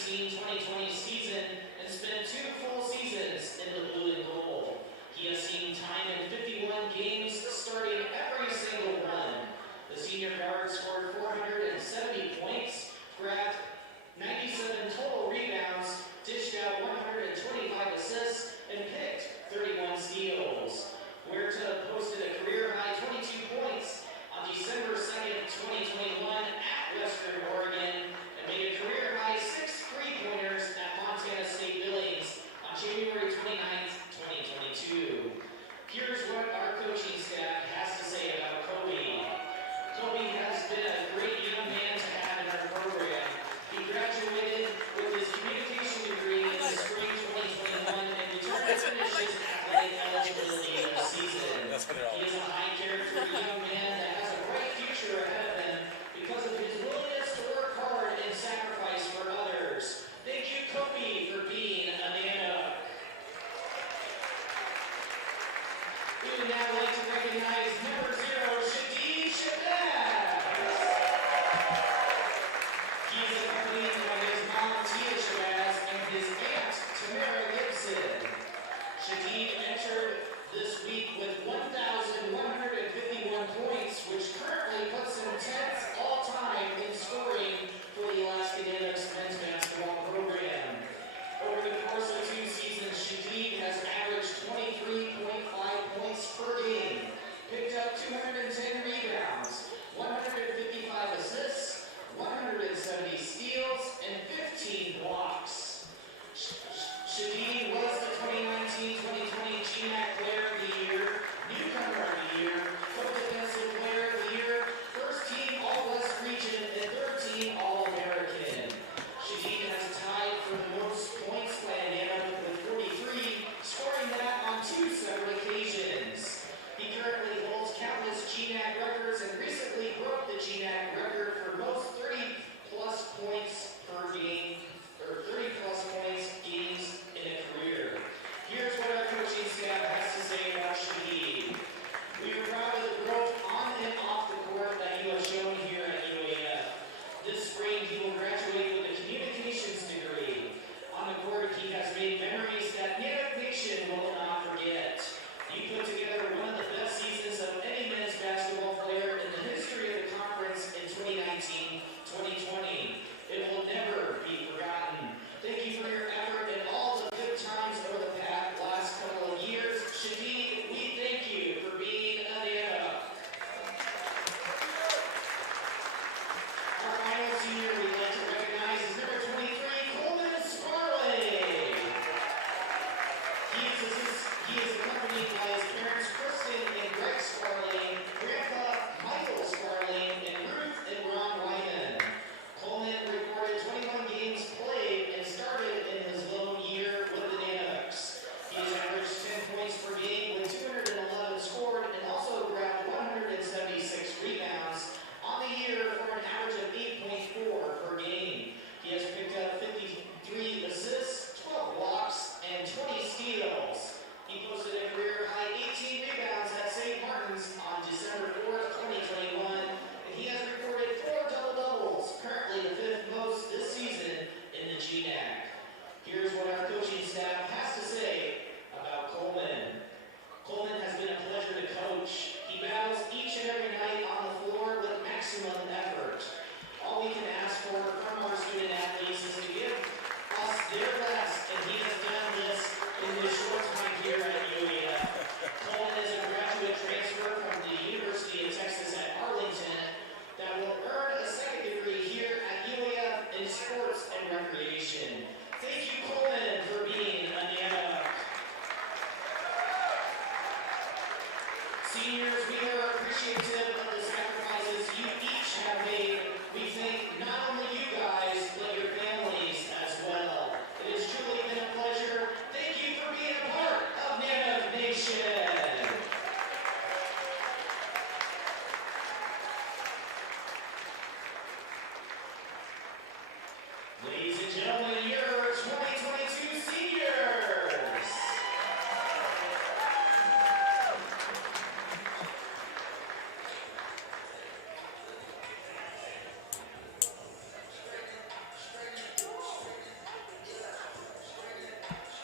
2019-2020 season and spent 2 full seasons in the blue and gold. He has seen time in 51 games, starting every single one. The senior guard scored 470 points, grabbed 97 total rebounds, dished out 125 assists, and picked 31 steals. Huerta posted a career-high 22 points on December 2nd, 2021 at Western Oregon and made a career-high 6 3-pointers at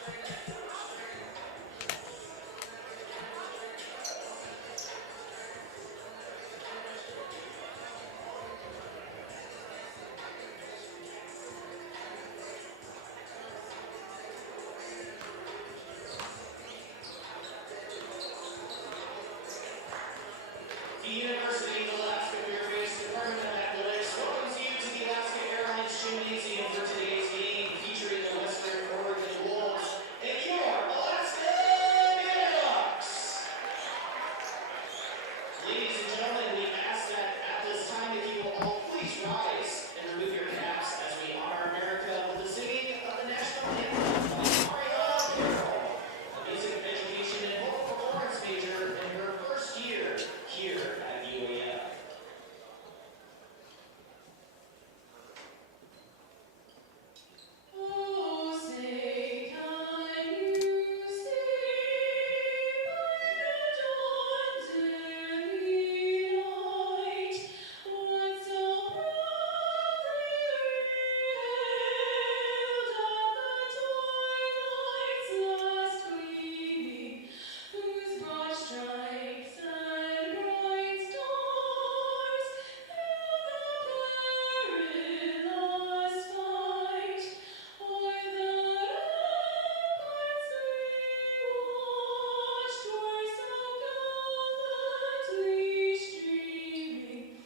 The University of Alaska Fairbanks Department of Athletics welcomes you to the Alaska Airlines Gymnasium for today's game, featuring the Western Oregon Wolves and your Alaska Canucks. Ladies and gentlemen, we ask that at this time if you will all please rise and remove your caps as we honor America with the singing of the national anthem by Mariana Carroll, a basic education and vocal performance major in her first year here at UAF. Oh, say, can you see by the dawn's early light what so proudly hailed at the twilight's last gleaming, whose broad stripes and bright stars hailed the perilous fight o'er the ramparts we watched, were so gallantly streaming,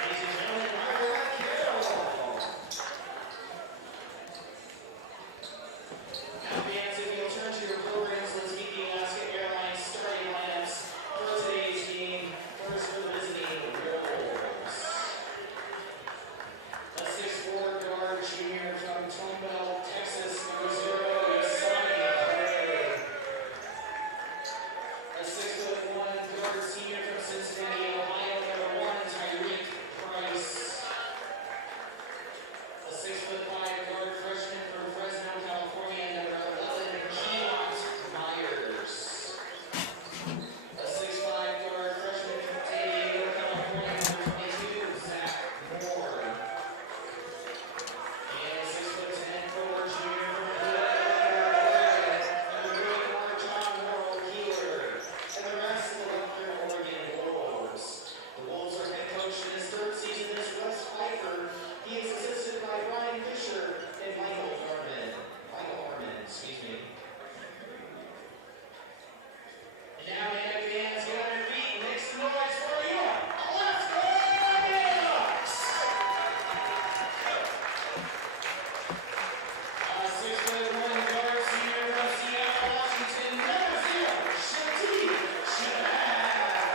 Ladies and gentlemen, Mariana Carroll. Now, fans, if you'll turn to your programs, let's meet the Alaska Airlines starting lineups for today's game. First for the visiting Wolves. A 6'4" guard junior from Tomball, Texas, number 0, Yasani Clay. A 6'1" guard senior from Cincinnati, Ohio, number 1, Tyreek Price. A 6'5" guard freshman from Fresno, California, number 11, Keelant Myers. A 6'5" guard freshman from San Diego, California, number 22, Zach Moore. And a 6'10" forward junior from Philadelphia, number 34, John Morrow Keeler. And the rest of the Western Oregon Wolves. The Wolves are head coach in his third season as Wes Pfeiffer. He is assisted by Brian Fisher and Michael Harmon, excuse me. And now, man, fans, get on your feet and make some noise for you, Alaska Canucks! A 6'1" guard senior from Seattle, Washington, number 0, Shati Shabazz.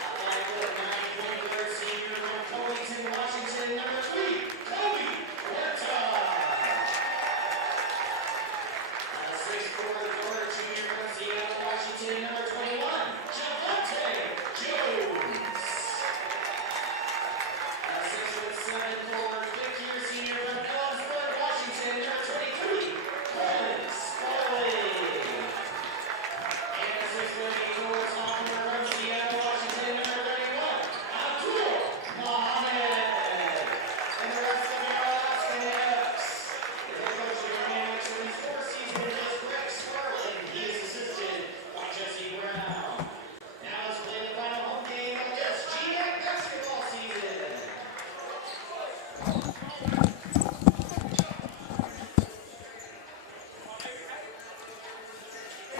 A 5'9" guard senior from Covington, Washington, number 3, Kobe Huerta. A 6'4" guard junior from Seattle, Washington, number 21, Javante Jones. A 6'7" forward, fifth-year senior from Ellensburg, Washington, number 23, Colin Scully. And a 6'8" forward sophomore from Seattle, Washington, number 31, Abdul Mohammed. And the rest of our Alaska Canucks. The head coach of the Canucks in his fourth season is Greg Scarlett. He is assisted by Jesse Brown. Now let's play the final home game of this GAC basketball season.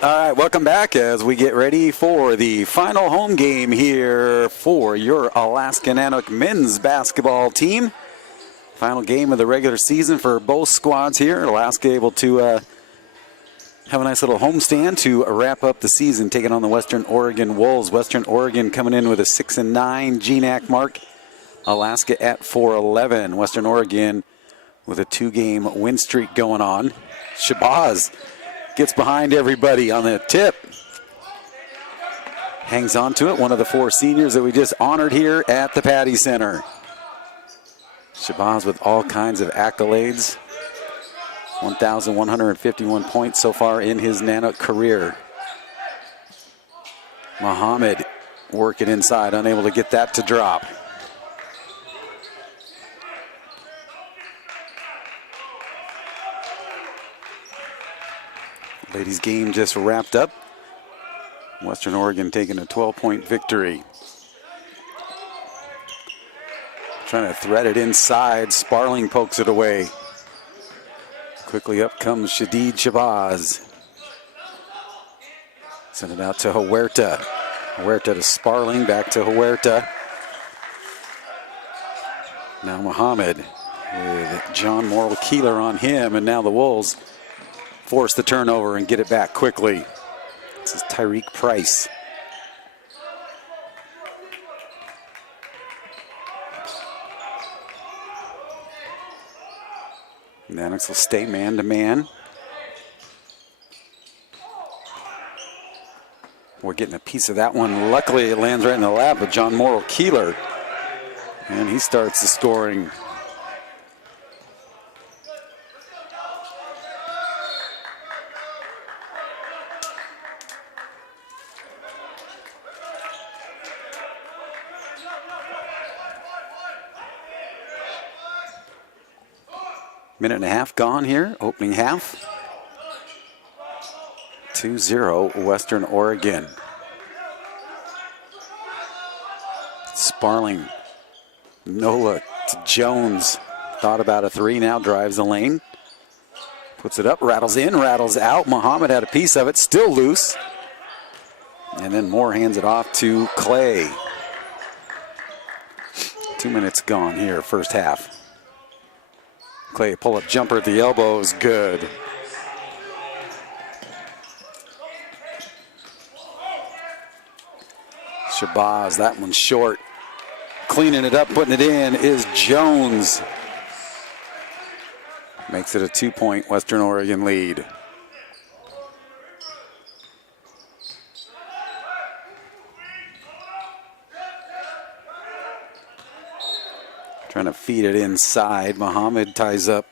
All right, welcome back as we get ready for the final home game here for your Alaska Nanook men's basketball team. Final game of the regular season for both squads here. Alaska able to have a nice little homestand to wrap up the season, taking on the Western Oregon Wolves. Western Oregon coming in with a 6-9 GNAC mark. Alaska at 4-11. Western Oregon with a 2-game win streak going on. Shabazz gets behind everybody on the tip. Hangs on to it. One of the 4 seniors that we just honored here at the Patty Center. Shabazz with all kinds of accolades. 1,151 points so far in his Nanook career. Muhammad working inside, unable to get that to drop. Ladies' game just wrapped up. Western Oregon taking a 12-point victory. Trying to thread it inside. Sparling pokes it away. Quickly up comes Shadid Shabazz. Send it out to Huerta. Huerta to Sparling, back to Huerta. Now Muhammad with John Morrill Keeler on him, and now the Wolves force the turnover and get it back quickly. This is Tyreek Price. Nanoks will stay man-to-man. We're getting a piece of that one. Luckily, it lands right in the lap of John Morrill Keeler. And he starts the scoring. Minute and a half gone here, opening half. 2-0 Western Oregon. Sparling, Nola to Jones. Thought about a 3, now drives the lane. Puts it up, rattles in, rattles out. Muhammad had a piece of it, still loose. And then Moore hands it off to Clay. 2 minutes gone here, first half. Clay, pull-up jumper at the elbow is good. Shabazz, that one's short. Cleaning it up, putting it in is Jones. Makes it a 2-point Western Oregon lead. Trying to feed it inside. Muhammad ties up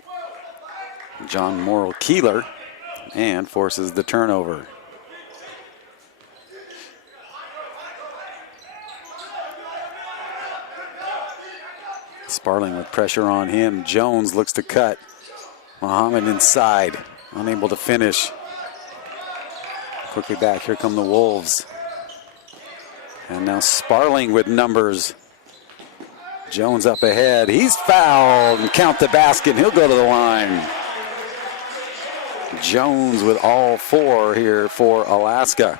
John Morrill Keeler and forces the turnover. Sparling with pressure on him. Jones looks to cut. Muhammad inside, unable to finish. Quickly back, here come the Wolves. And now Sparling with numbers. Jones up ahead, he's fouled, and count the basket, and he'll go to the line. Jones with all 4 here for Alaska.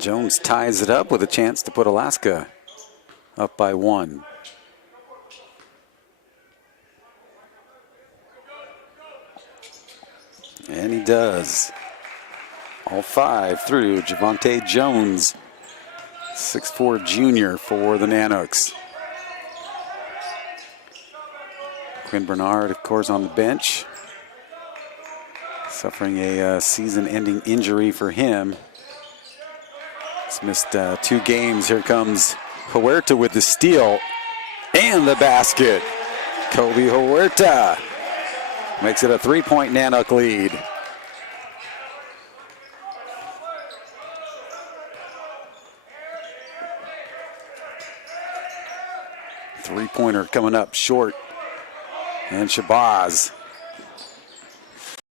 Jones ties it up with a chance to put Alaska up by 1. And he does. All 5 through Javante Jones, 6'4" junior for the Nanooks. Quinn Bernard, of course, on the bench. Suffering a season-ending injury for him. He's missed 2 games. Here comes Huerta with the steal and the basket. Kobe Huerta makes it a 3-point Nanook lead. Three-pointer coming up short. And Shabazz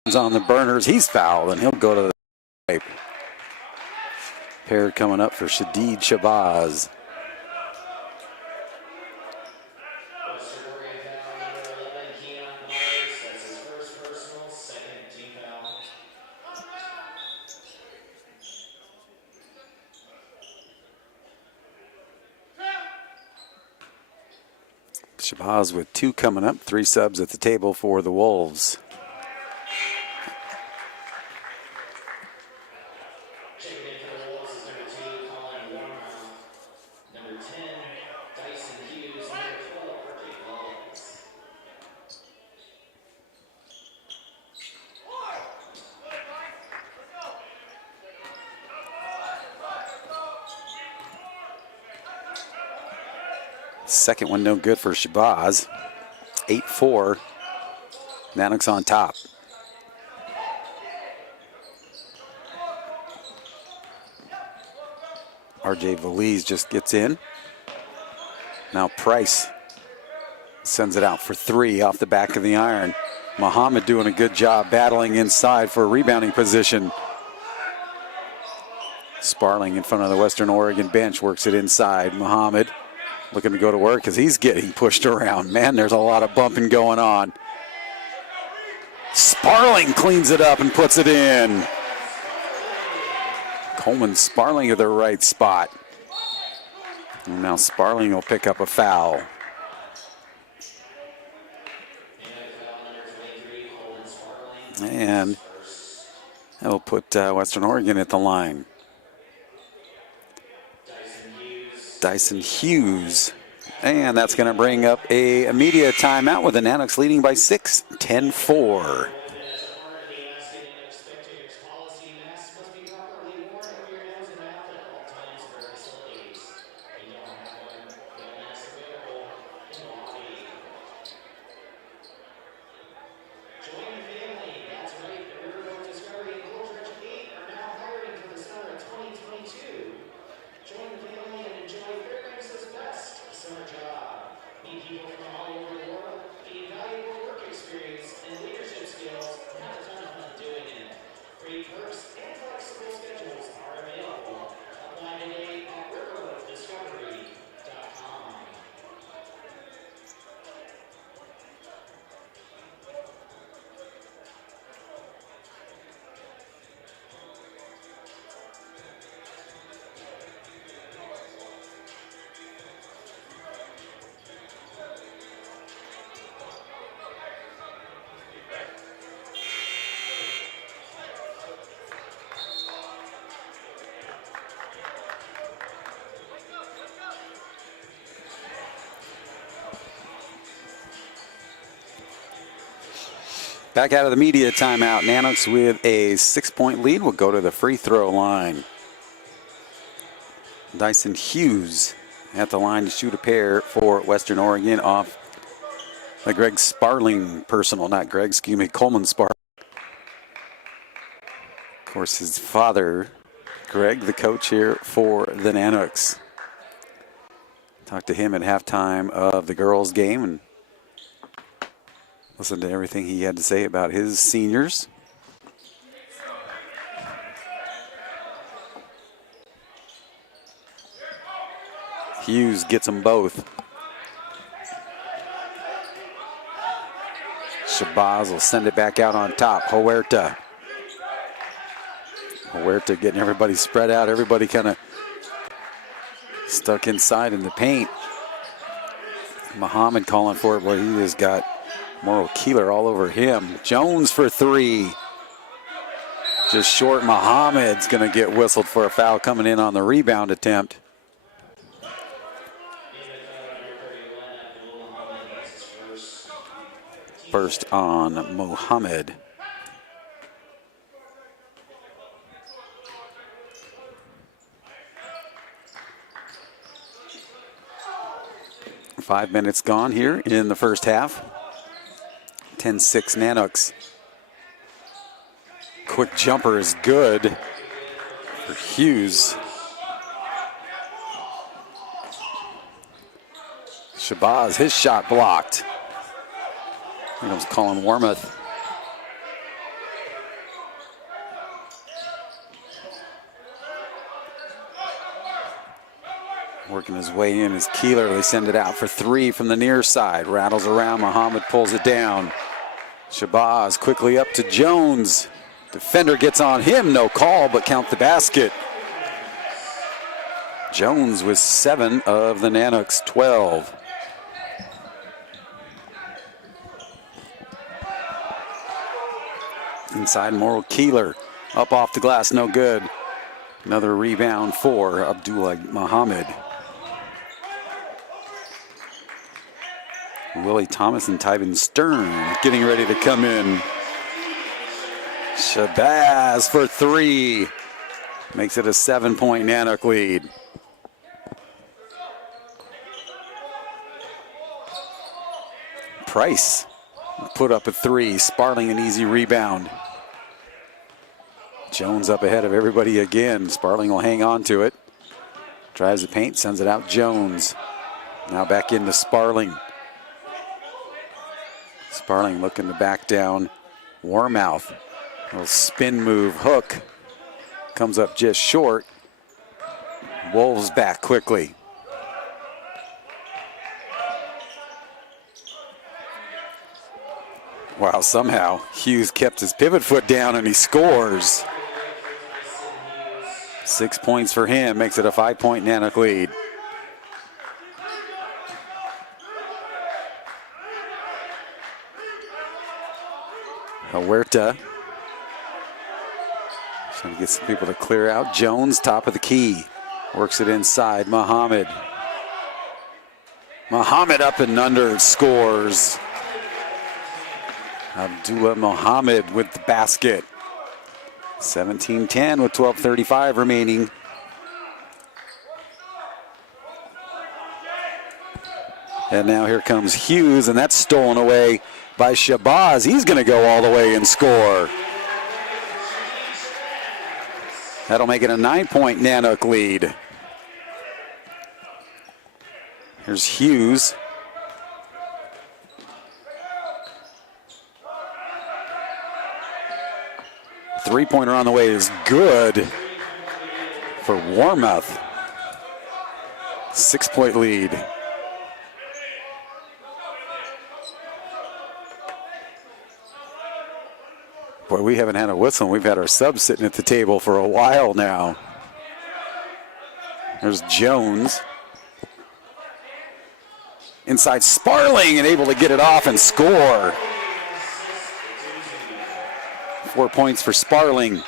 is on the burners. He's fouled, and he'll go to the tape. Pair coming up for Shadid Shabazz. Shabazz with 2 coming up, 3 subs at the table for the Wolves. Checking in for the Wolves is number 2, Colin Warner. Number 10, Dyson Hughes. Number 12, Jake Mullins. Second one no good for Shabazz. 8-4. Nanook's on top. RJ Valise just gets in. Now Price sends it out for 3 off the back of the iron. Muhammad doing a good job battling inside for a rebounding position. Sparling in front of the Western Oregon bench works it inside. Muhammad looking to go to work as he's getting pushed around. Man, there's a lot of bumping going on. Sparling cleans it up and puts it in. Coleman Sparling at the right spot. And now Sparling will pick up a foul. And that'll put Western Oregon at the line. Dyson Hughes. And that's going to bring up a immediate timeout with the Nanooks leading by 6, 10-4. Back out of the media timeout. Nanooks with a 6-point lead will go to the free throw line. Dyson Hughes at the line to shoot a pair for Western Oregon off the Greg Sparling personal, not Greg, excuse me, Coleman Sparling. Of course, his father, Greg, the coach here for the Nanooks. Talked to him at halftime of the girls' game and listen to everything he had to say about his seniors. Hughes gets them both. Shabazz will send it back out on top. Huerta getting everybody spread out. Everybody kind of stuck inside in the paint. Muhammad calling for it, but he just got Morrow Keeler all over him. Jones for 3. Just short. Muhammad's going to get whistled for a foul coming in on the rebound attempt. First on Muhammad. Five minutes gone here in the first half. 10-6 Nanooks. Quick jumper is good for Hughes. Shabazz, his shot blocked. Here comes Colin Warmuth. Working his way in is Keeler. They send it out for 3 from the near side. Rattles around. Muhammad pulls it down. Shabazz quickly up to Jones. Defender gets on him. No call, but count the basket. Jones with 7 of the Nanooks 12. Inside Moral Keeler. Up off the glass, no good. Another rebound for Abdullah Muhammad. Willie Thomas and Tyven Stern getting ready to come in. Shabazz for three. Makes it a 7-point Nanook lead. Price put up a three. Sparling an easy rebound. Jones up ahead of everybody again. Sparling will hang on to it. Drives the paint, sends it out Jones. Now back into Sparling. Sparling looking to back down Warmouth. Little spin move, hook. Comes up just short. Wolves back quickly. Wow, somehow Hughes kept his pivot foot down and he scores. 6 points for him, makes it a 5-point Nanook lead. Huerta. Trying to get some people to clear out. Jones, top of the key. Works it inside. Muhammad. Muhammad up and under, scores. Abdullah Muhammad with the basket. 17-10 with 12:35 remaining. And now here comes Hughes, and that's stolen away by Shabazz. He's going to go all the way and score. That'll make it a 9-point Nanook lead. Here's Hughes. Three-pointer on the way is good for Warmouth. 6-point lead. Boy, we haven't had a whistle. We've had our subs sitting at the table for a while now. There's Jones. Inside Sparling and able to get it off and score. 4 points for Sparling.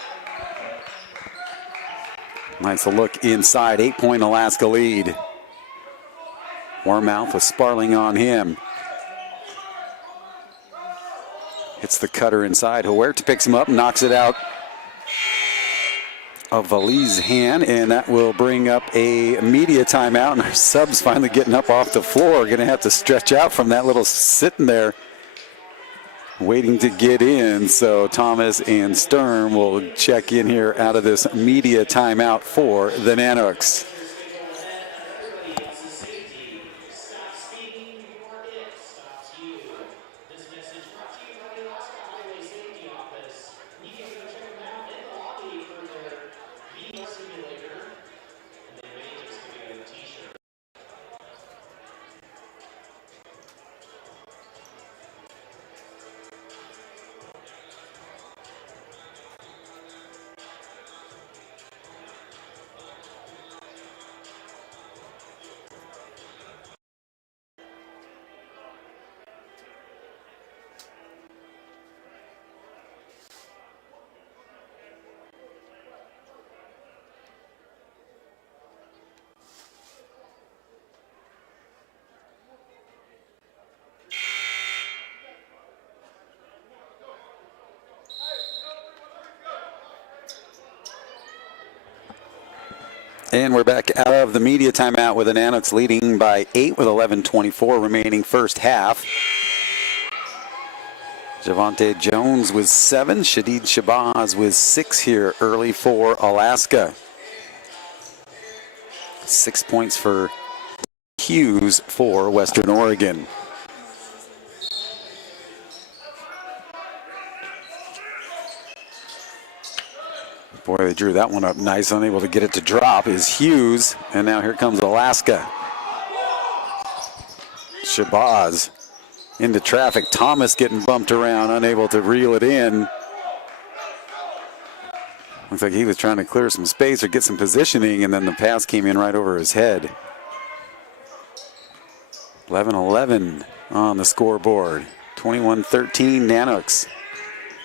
Nice look inside. 8-point Alaska lead. Warmouth with Sparling on him. Hits the cutter inside. Huerta picks him up, knocks it out of Vali's hand, and that will bring up a media timeout. And our subs finally getting up off the floor. Going to have to stretch out from that little sitting there, waiting to get in. So Thomas and Sturm will check in here out of this media timeout for the Nanooks. And we're back out of the media timeout with the Nanooks leading by 8 with 11:24 remaining first half. Javante Jones with 7, Shadid Shabazz with 6 here early for Alaska. 6 points for Hughes for Western Oregon. Boy, they drew that one up nice, unable to get it to drop is Hughes. And now here comes Alaska. Shabazz into traffic. Thomas getting bumped around, unable to reel it in. Looks like he was trying to clear some space or get some positioning, and then the pass came in right over his head. 11-11 on the scoreboard. 21-13 Nanooks.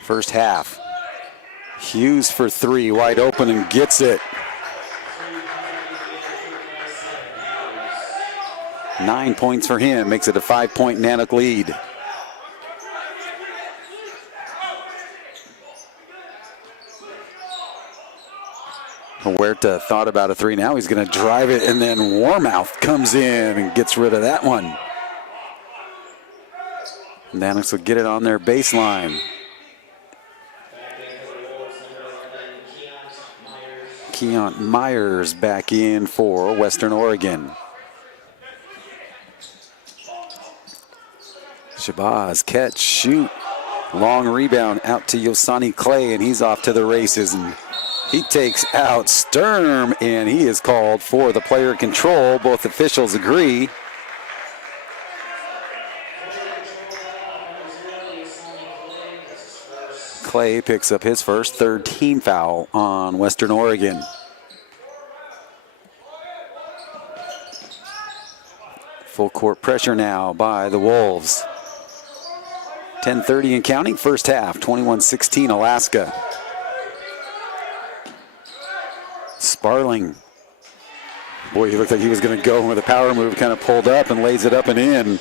First half. Hughes for three, wide open and gets it. 9 points for him, makes it a 5-point Nanook lead. Huerta thought about a three. Now he's going to drive it, and then Warmouth comes in and gets rid of that one. Nanooks will get it on their baseline. Keont Myers back in for Western Oregon. Shabazz, catch, shoot. Long rebound out to Yosani Clay, and he's off to the races. And he takes out Sturm, and he is called for the player control. Both officials agree. Clay picks up his first, third team foul on Western Oregon. Full court pressure now by the Wolves. 10:30 and counting, first half, 21-16 Alaska. Sparling. Boy, he looked like he was going to go with a power move, kind of pulled up and lays it up and in.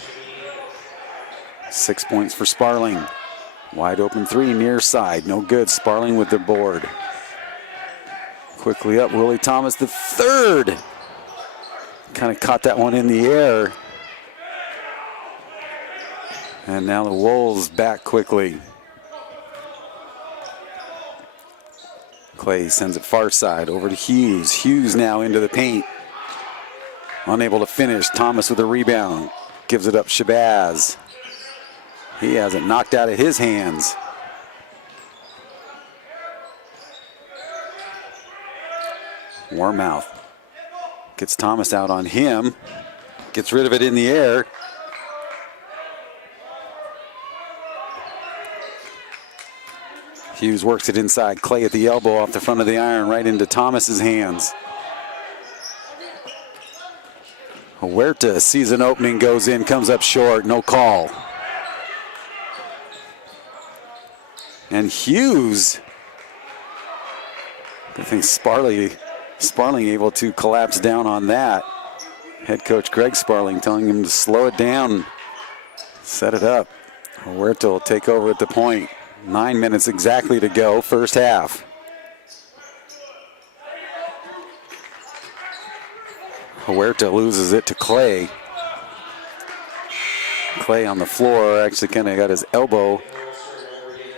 6 points for Sparling. Wide open three, near side, no good. Sparling with the board. Quickly up, Willie Thomas the third. Kind of caught that one in the air. And now the Wolves back quickly. Clay sends it far side over to Hughes. Hughes now into the paint. Unable to finish. Thomas with a rebound. Gives it up Shabazz. He has it knocked out of his hands. Warmouth gets Thomas out on him. Gets rid of it in the air. Hughes works it inside. Clay at the elbow off the front of the iron right into Thomas's hands. Huerta sees an opening, goes in, comes up short, no call. And Hughes, I think Sparling able to collapse down on that. Head coach Greg Sparling telling him to slow it down, set it up. Huerta will take over at the point. 9 minutes exactly to go, first half. Huerta loses it to Clay. Clay on the floor, actually kind of got his elbow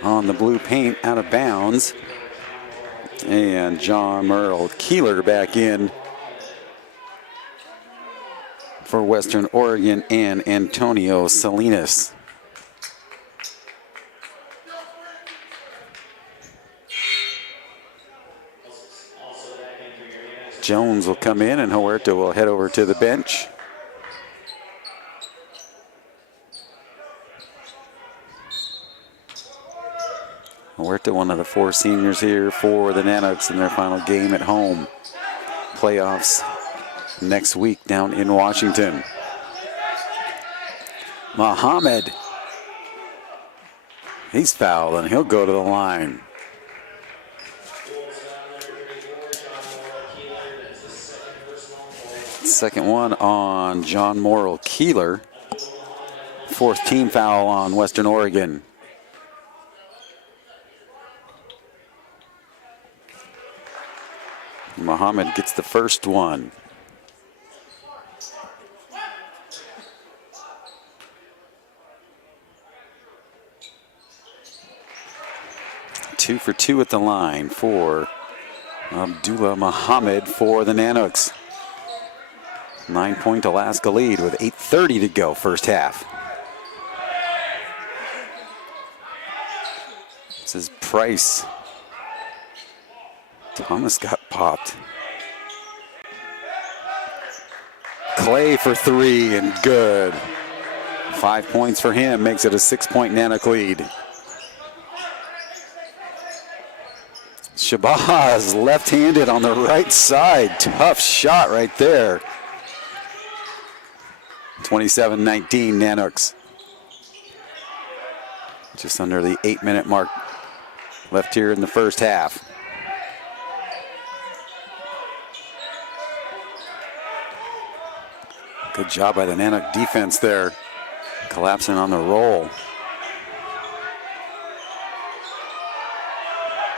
on the blue paint, out of bounds. And John Merle Keeler back in for Western Oregon and Antonio Salinas. Jones will come in and Huerta will head over to the bench. Huerta, one of the four seniors here for the Nanooks in their final game at home. Playoffs next week down in Washington. Muhammad. He's fouled and he'll go to the line. Second one on John Morrill Keeler. Fourth team foul on Western Oregon. Muhammad gets the first one. Two for two at the line for Abdullah Muhammad for the Nanooks. 9-point Alaska lead with 8:30 to go, first half. This is Price. Thomas got popped. Clay for three and good. 5 points for him, makes it a 6-point Nanook lead. Shabazz left-handed on the right side. Tough shot right there. 27-19 Nanooks. Just under the 8-minute mark left here in the first half. Good job by the Nanook defense there, collapsing on the roll.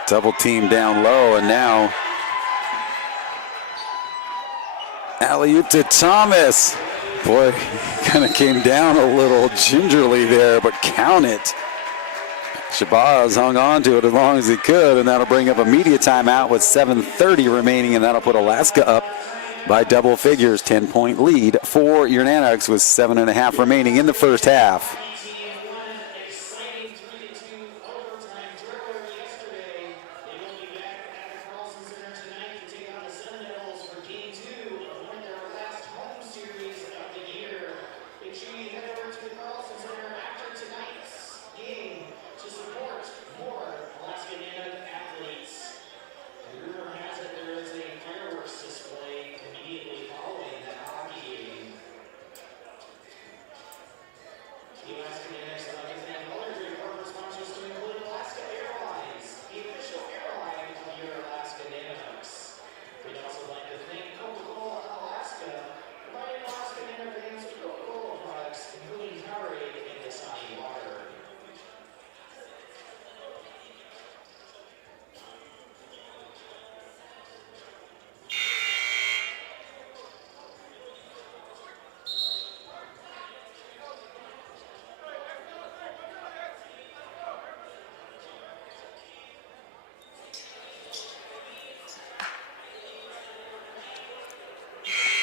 Double team down low, and now alley-oop to Thomas. Boy, kind of came down a little gingerly there, but count it. Shabazz hung on to it as long as he could, and that'll bring up a media timeout with 7:30 remaining, and that'll put Alaska up by double figures. 10-point lead for your Nanooks with 7.5 remaining in the first half.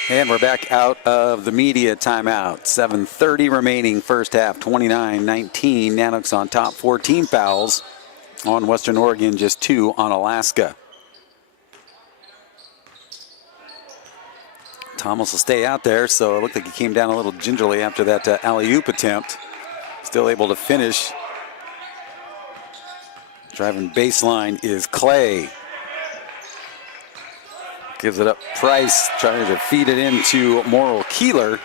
And we're back out of the media timeout. 7:30 remaining first half, 29-19. Nanooks on top, 14 fouls on Western Oregon, just 2 on Alaska. Thomas will stay out there, so it looked like he came down a little gingerly after that alley-oop attempt. Still able to finish. Driving baseline is Clay. Gives it up, Price trying to feed it into Morrill Keeler.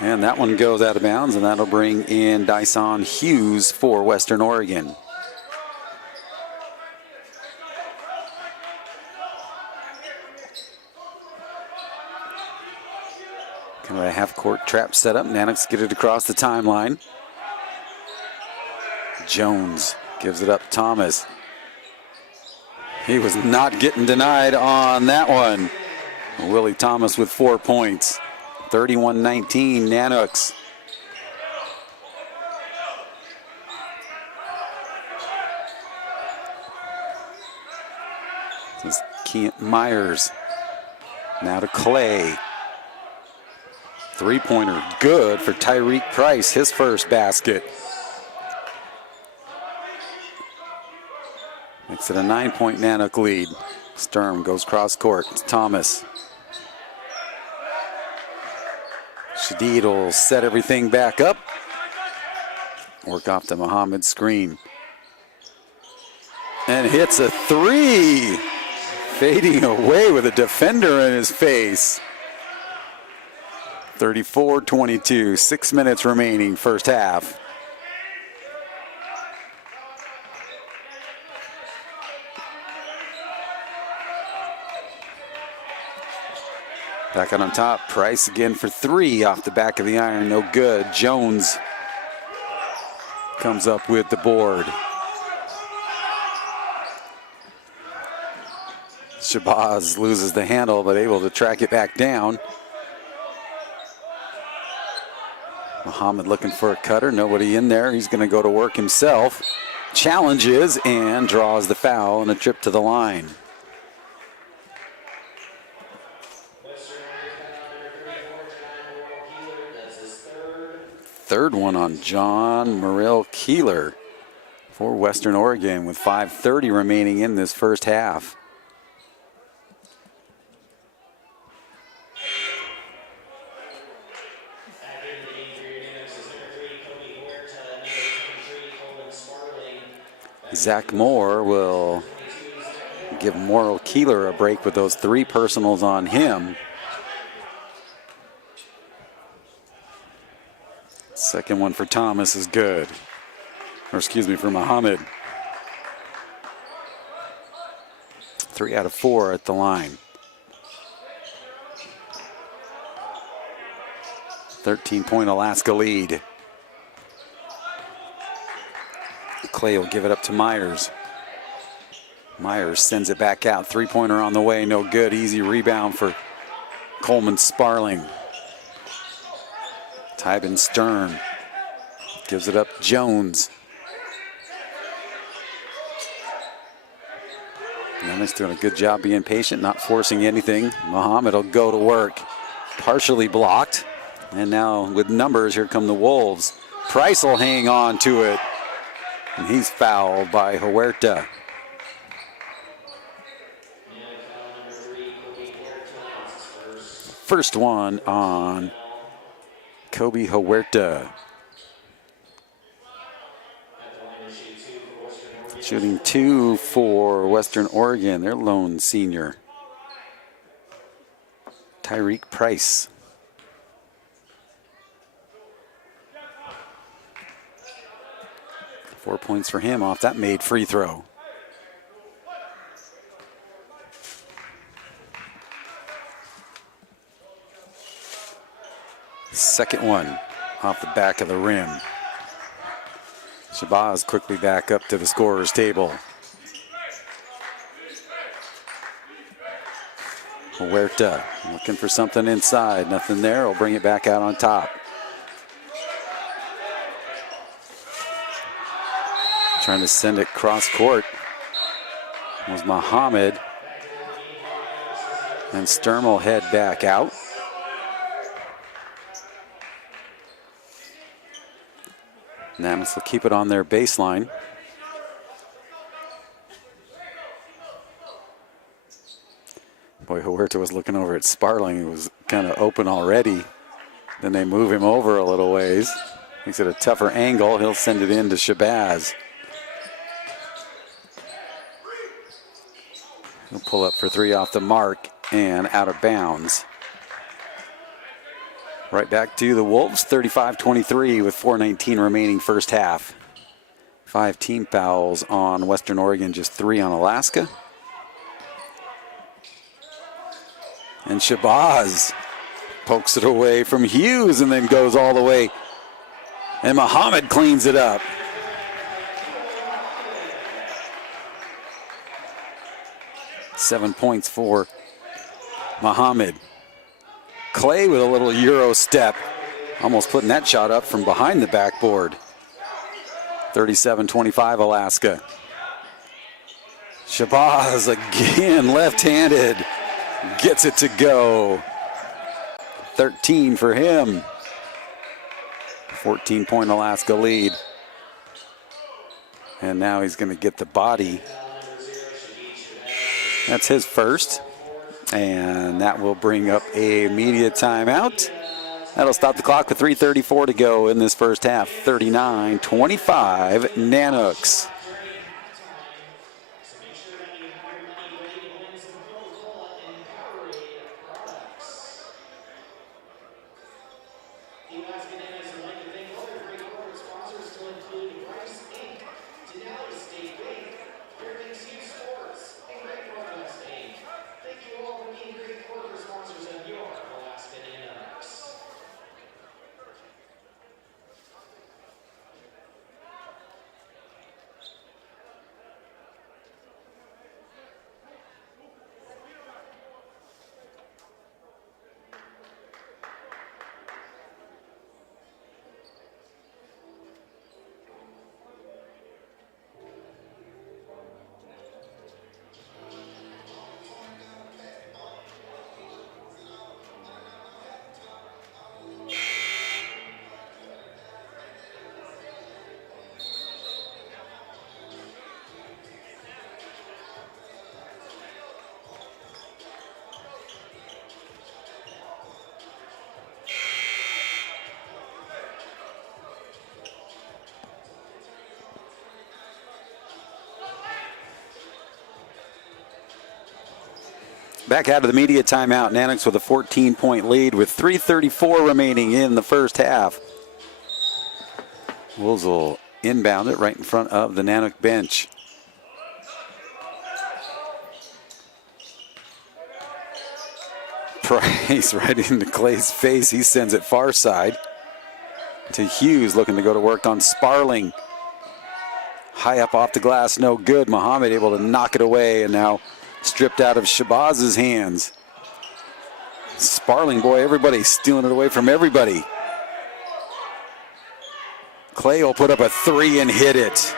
And that one goes out of bounds, and that'll bring in Dyson Hughes for Western Oregon. Kind of a half-court trap setup. Nanooks get it across the timeline. Jones gives it up, Thomas. He was not getting denied on that one. Willie Thomas with 4 points. 31-19 Nanooks. This is Kent Myers. Now to Clay. Three-pointer good for Tyreek Price, his first basket. Makes it a 9-point Nanook lead. Sturm goes cross court. It's Thomas. Shadid will set everything back up. Work off the Muhammad screen. And hits a three. Fading away with a defender in his face. 34-22, 6 minutes remaining, first half. Back on top, Price again for three off the back of the iron, no good. Jones comes up with the board. Shabazz loses the handle, but able to track it back down. Muhammad looking for a cutter, nobody in there. He's going to go to work himself. Challenges and draws the foul and a trip to the line. Third one on John Morrill Keeler for Western Oregon with 5:30 remaining in this first half. Zach Moore will give Morrill Keeler a break with those three personals on him. Second one for Thomas is good. Or excuse me, for Muhammad. 3 out of 4 at the line. 13-point Alaska lead. Clay will give it up to Myers. Myers sends it back out. 3-pointer on the way, no good. Easy rebound for Coleman Sparling. Tybin Stern gives it up. Jones. Nemick's doing a good job being patient, not forcing anything. Muhammad will go to work. Partially blocked. And now with numbers, here come the Wolves. Price will hang on to it. And he's fouled by Huerta. First one on Kobe Huerta. Shooting 2 for Western Oregon, their lone senior. Tyreek Price. Four points for him off that made free throw. Second one off the back of the rim. Shabazz quickly back up to the scorer's table. Huerta looking for something inside. Nothing there. Will bring it back out on top. Trying to send it cross court was Muhammad. And Sturm will head back out. Namics will keep it on their baseline. Boy, Huerta was looking over at Sparling. He was kind of open already. Then they move him over a little ways. Makes it a tougher angle. He'll send it in to Shabazz. He'll pull up for 3 off the mark and out of bounds. Right back to the Wolves, 35-23 with 4:19 remaining first half. 5 team fouls on Western Oregon, just 3 on Alaska. And Shabazz pokes it away from Hughes and then goes all the way. And Muhammad cleans it up. Seven points for Muhammad. Clay with a little Euro step. Almost putting that shot up from behind the backboard. 37-25 Alaska. Shabazz again left-handed. Gets it to go. 13 for him. 14-point Alaska lead. And now he's going to get the body. That's his first. And that will bring up a media timeout. That'll stop the clock with 3:34 to go in this first half. 39-25 Nanooks. Back out of the media timeout. Nanooks with a 14-point lead with 3:34 remaining in the first half. Wolves will inbound it right in front of the Nanook bench. Price right into Clay's face. He sends it far side to Hughes, looking to go to work on Sparling. High up off the glass, no good. Muhammad able to knock it away, and now stripped out of Shabazz's hands. Sparling, boy, everybody stealing it away from everybody. Clay will put up a 3 and hit it.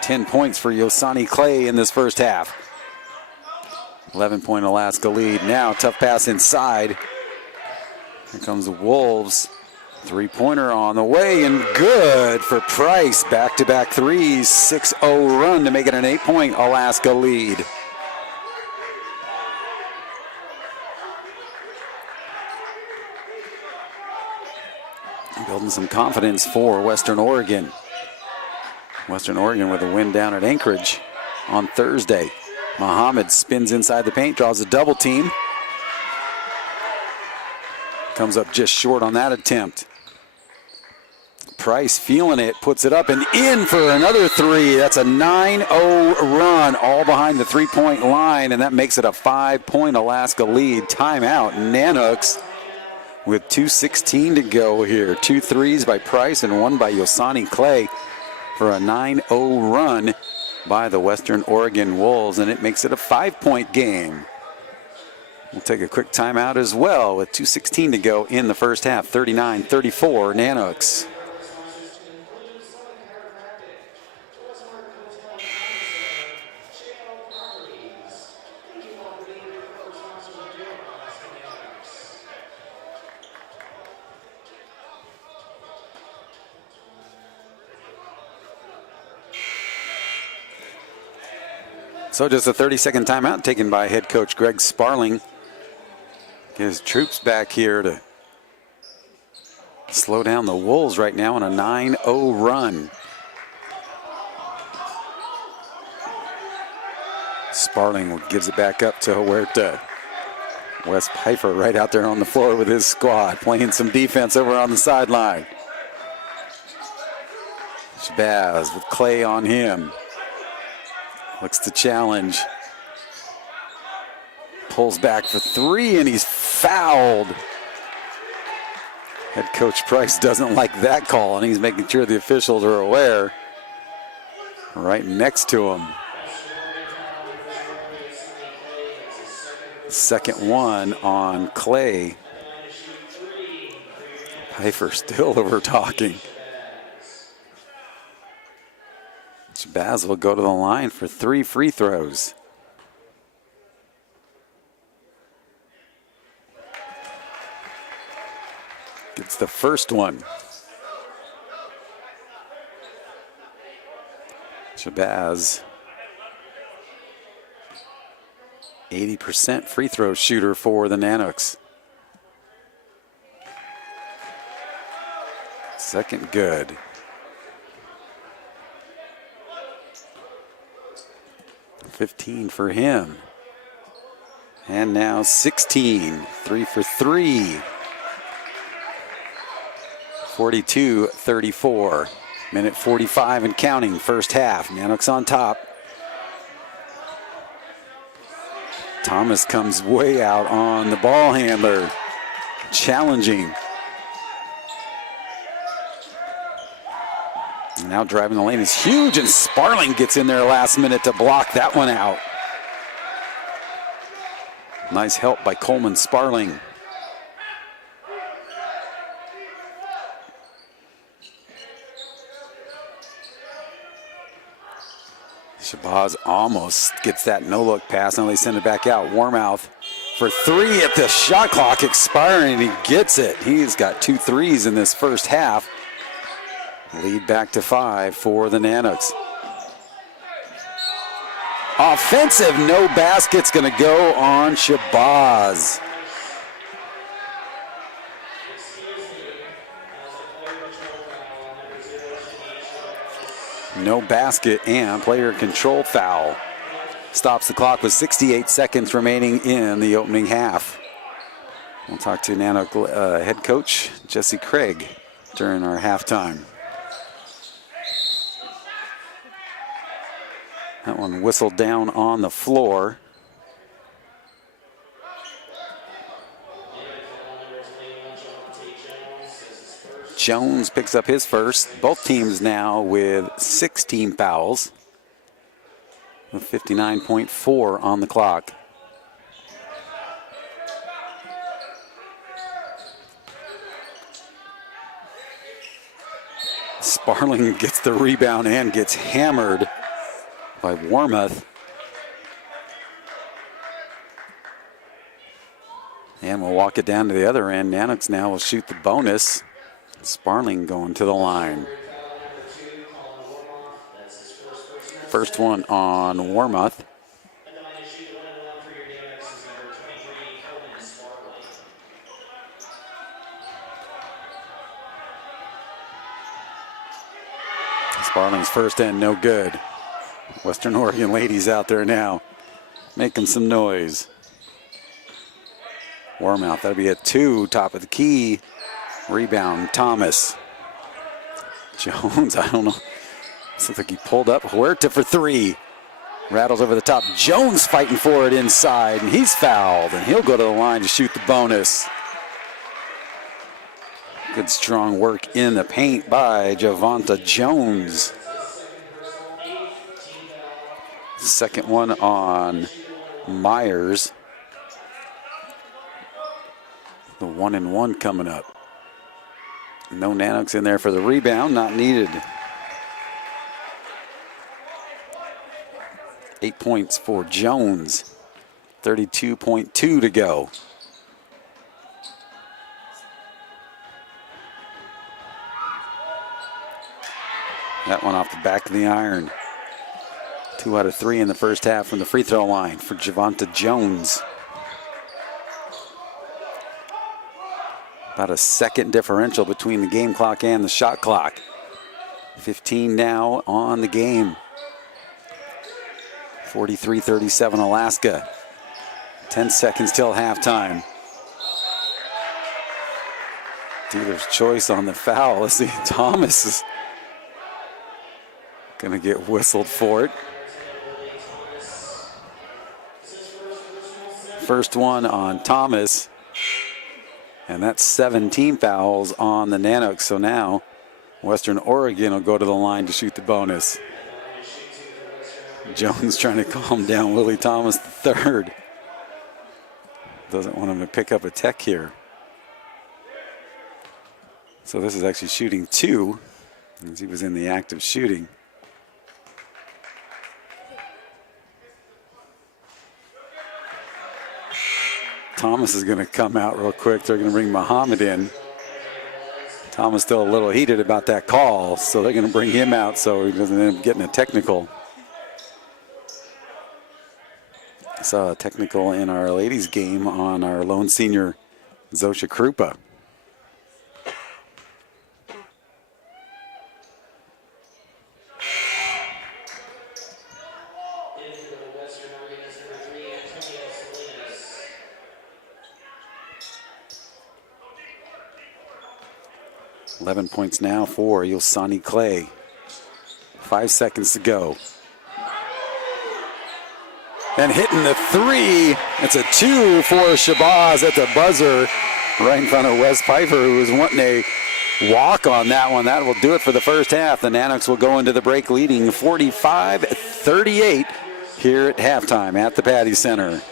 10 points for Yosani Clay in this first half. 11-point Alaska lead. Now tough pass inside. Here comes the Wolves. 3-pointer on the way, and good for Price. Back-to-back threes. 6-0 run to make it an 8-point Alaska lead. Building some confidence for Western Oregon. Western Oregon with a win down at Anchorage on Thursday. Muhammad spins inside the paint, draws a double team. Comes up just short on that attempt. Price feeling it, puts it up and in for another 3. That's a 9-0 run, all behind the 3-point line, and that makes it a 5-point Alaska lead. Timeout, Nanooks with 2:16 to go here. 2 threes by Price and 1 by Yosani Clay for a 9-0 run by the Western Oregon Wolves, and it makes it a 5-point game. We'll take a quick timeout as well with 2:16 to go in the first half. 39-34 Nanooks. So just a 30-second timeout taken by head coach Greg Sparling. Get his troops back here to slow down the Wolves right now on a 9-0 run. Sparling gives it back up to Huerta. Wes Pfeiffer right out there on the floor with his squad, playing some defense over on the sideline. Shabazz with Clay on him. Looks to challenge. Pulls back for 3, and he's fouled. Head coach Price doesn't like that call, and he's making sure the officials are aware. Right next to him. Second one on Clay. Pfeiffer still over talking. Shabazz will go to the line for 3 free throws. Gets the first one. Shabazz, 80% free throw shooter for the Nanooks. Second good. 15 for him. And now 16. 3 for 3. 42-34. Minute 45 and counting, first half. Nanooks on top. Thomas comes way out on the ball handler. Challenging. Now driving the lane is huge, and Sparling gets in there last minute to block that one out. Nice help by Coleman Sparling. Shabazz almost gets that no-look pass. Now they send it back out. Warmouth for 3 at the shot clock expiring, and he gets it. He's got 2 threes in this first half. Lead back to 5 for the Nanooks. Offensive no basket's going to go on Shabazz. No basket and player control foul. Stops the clock with 68 seconds remaining in the opening half. We'll talk to Nanook head coach Jesse Craig during our halftime. That one whistled down on the floor. Jones picks up his first. Both teams now with 6 team fouls. With 59.4 on the clock. Sparling gets the rebound and gets hammered by Warmouth. And we'll walk it down to the other end. Nanox now will shoot the bonus. Sparling going to the line. First one on Warmouth. Sparling's first end, no good. Western Oregon ladies out there now making some noise. Warmouth, that'll be a 2, top of the key. Rebound, Thomas. Jones, I don't know. Looks like he pulled up. Huerta for 3. Rattles over the top. Jones fighting for it inside, and he's fouled, and he'll go to the line to shoot the bonus. Good strong work in the paint by Javonta Jones. Second one on Myers. The 1-and-1 coming up. No Nanox in there for the rebound, not needed. 8 points for Jones. 32.2 to go. That one off the back of the iron. 2 out of 3 in the first half from the free throw line for Javonta Jones. About a second differential between the game clock and the shot clock. 15 now on the game. 43-37 Alaska. 10 seconds till halftime. Dealer's choice on the foul. Let's see, Thomas is gonna get whistled for it. First one on Thomas. And that's 17 fouls on the Nanox. So now Western Oregon will go to the line to shoot the bonus. Jones trying to calm down Willie Thomas III. Doesn't want him to pick up a tech here. So this is actually shooting 2, as he was in the act of shooting. Thomas is going to come out real quick. They're going to bring Muhammad in. Thomas still a little heated about that call, so they're going to bring him out so he doesn't end up getting a technical. I saw a technical in our ladies game on our lone senior Zosha Krupa. Into the Western Oregon is number 3, Antonio Salinas. 11 points now for Yosani Clay. 5 seconds to go. And hitting the 3. It's a 2 for Shabazz at the buzzer right in front of Wes Pfeiffer, who was wanting a walk on that one. That will do it for the first half. The Nanox will go into the break leading 45-38 here at halftime at the Patty Center.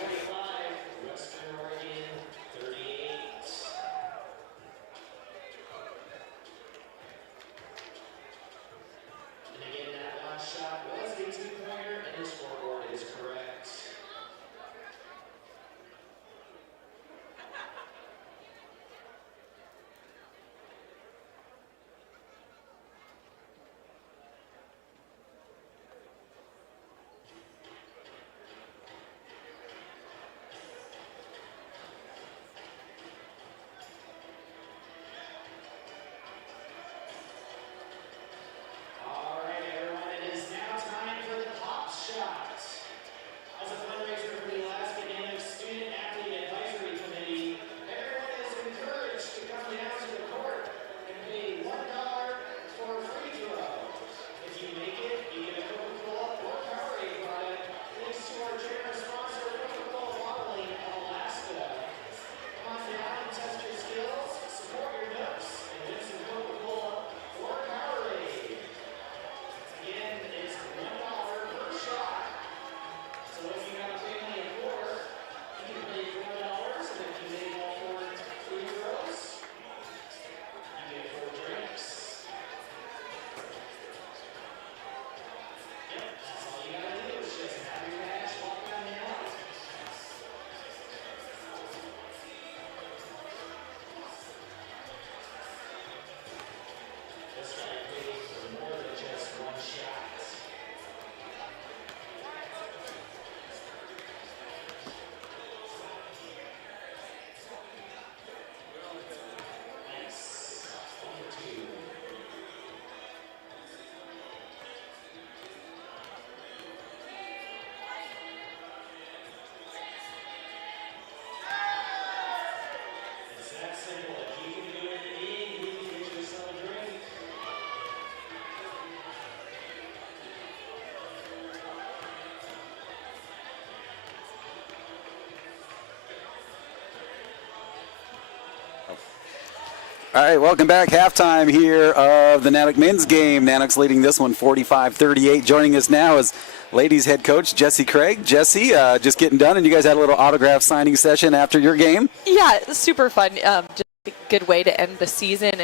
All right, welcome back. Halftime here of the Nanook men's game. Nanook's leading this one 45-38. Joining us now is ladies head coach Jesse Craig. Jesse, just getting done, and you guys had a little autograph signing session after your game. Yeah, super fun. Just a good way to end the season,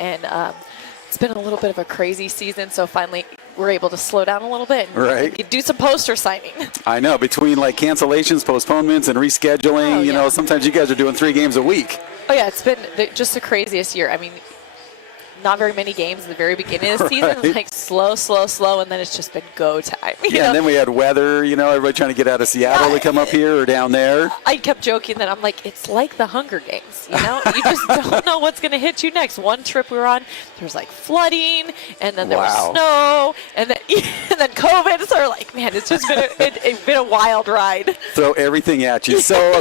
and it's been a little bit of a crazy season, so finally we're able to slow down a little bit and do some poster signing. I know, between like cancellations, postponements, and rescheduling, you know, sometimes you guys are doing 3 games a week. Oh yeah, it's been just the craziest year. I mean, not very many games at the very beginning of the season. It's like slow, and then it's just been go time. You know? And then we had weather, you know, everybody trying to get out of Seattle to come up here or down there. I kept joking that I'm like, it's like the Hunger Games, you know? You just don't know what's going to hit you next. One trip we were on, there was like flooding, and then there was snow, and then COVID. So we're like, man, it's just been a wild ride. Throw everything at you. So,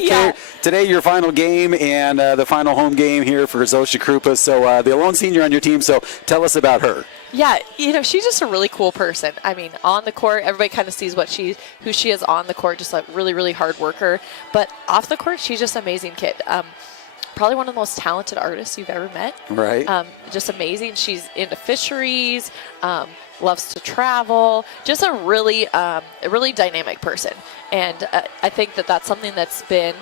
today your final game and the final home game here for Zosha Krupa. So the lone senior on your team. So tell us about her. Yeah, you know, she's just a really cool person. I mean, on the court, everybody kind of sees who she is on the court, just a really, really hard worker. But off the court, she's just an amazing kid. Probably one of the most talented artists you've ever met. Right. Just amazing. She's into fisheries, loves to travel, just a really dynamic person. And I think that that's something that's been,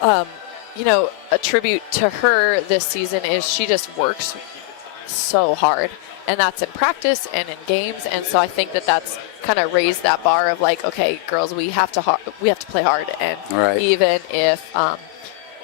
you know, a tribute to her this season is she just works so hard, and that's in practice and in games. And so I think that that's kind of raised that bar of like, okay, girls, we have to play hard, and even if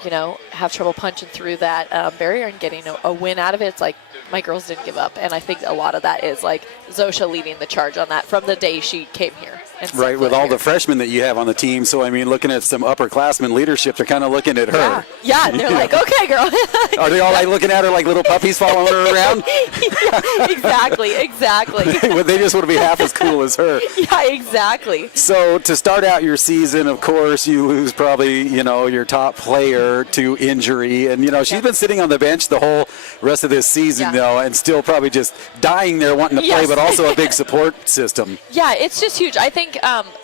you know, have trouble punching through that barrier and getting a win out of it, it's like my girls didn't give up. And I think a lot of that is like Zosha leading the charge on that from the day she came here. Right, with all the freshmen that you have on the team. So, I mean, looking at some upperclassmen leadership, they're kind of looking at her. Yeah, and they're like, okay, girl. Are they all like looking at her like little puppies following her around? Yeah, exactly. They just want to be half as cool as her. Yeah, exactly. So, to start out your season, of course, you lose probably, you know, your top player to injury. And, you know, she's been sitting on the bench the whole rest of this season, though, and still probably just dying there wanting to play, but also a big support system. Yeah, it's just huge. I think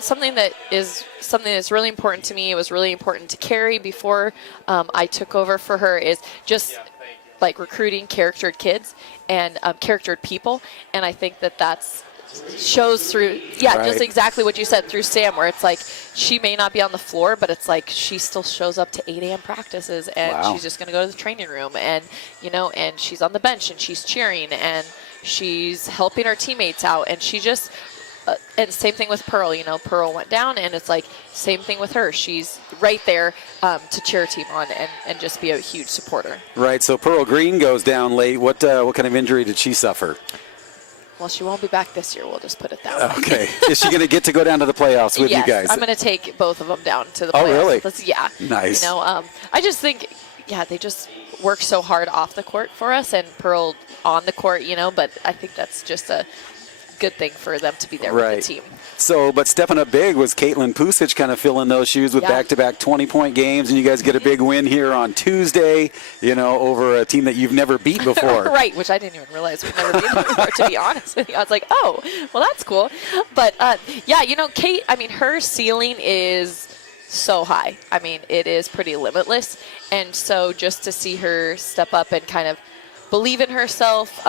something that's really important to me, it was really important to Carrie before I took over for her, is just like recruiting charactered kids and charactered people. And I think that shows through, just exactly what you said, through Sam, where it's like she may not be on the floor, but it's like she still shows up to 8 a.m. practices, and she's just going to go to the training room, and, you know, and she's on the bench, and she's cheering, and she's helping her teammates out, and she just and same thing with Pearl. You know, Pearl went down, and it's like same thing with her. She's right there to cheer her team on and just be a huge supporter. Right. So Pearl Green goes down late. What kind of injury did she suffer? Well, she won't be back this year. We'll just put it that way. Okay. Is she going to get to go down to the playoffs with you guys? I'm going to take both of them down to the playoffs. Oh, really? Yeah. Nice. You know, I just think, they just work so hard off the court for us, and Pearl on the court, you know, but I think that's just a good thing for them to be there with the team. So, but stepping up big was Caitlin Pusic kind of filling those shoes with back-to-back 20-point games, and you guys get a big win here on Tuesday, you know, over a team that you've never beat before. Right, which I didn't even realize we've never beat before, to be honest with you. I was like, oh, well, that's cool. But, you know, Kate, I mean, her ceiling is so high. I mean, it is pretty limitless. And so just to see her step up and kind of believe in herself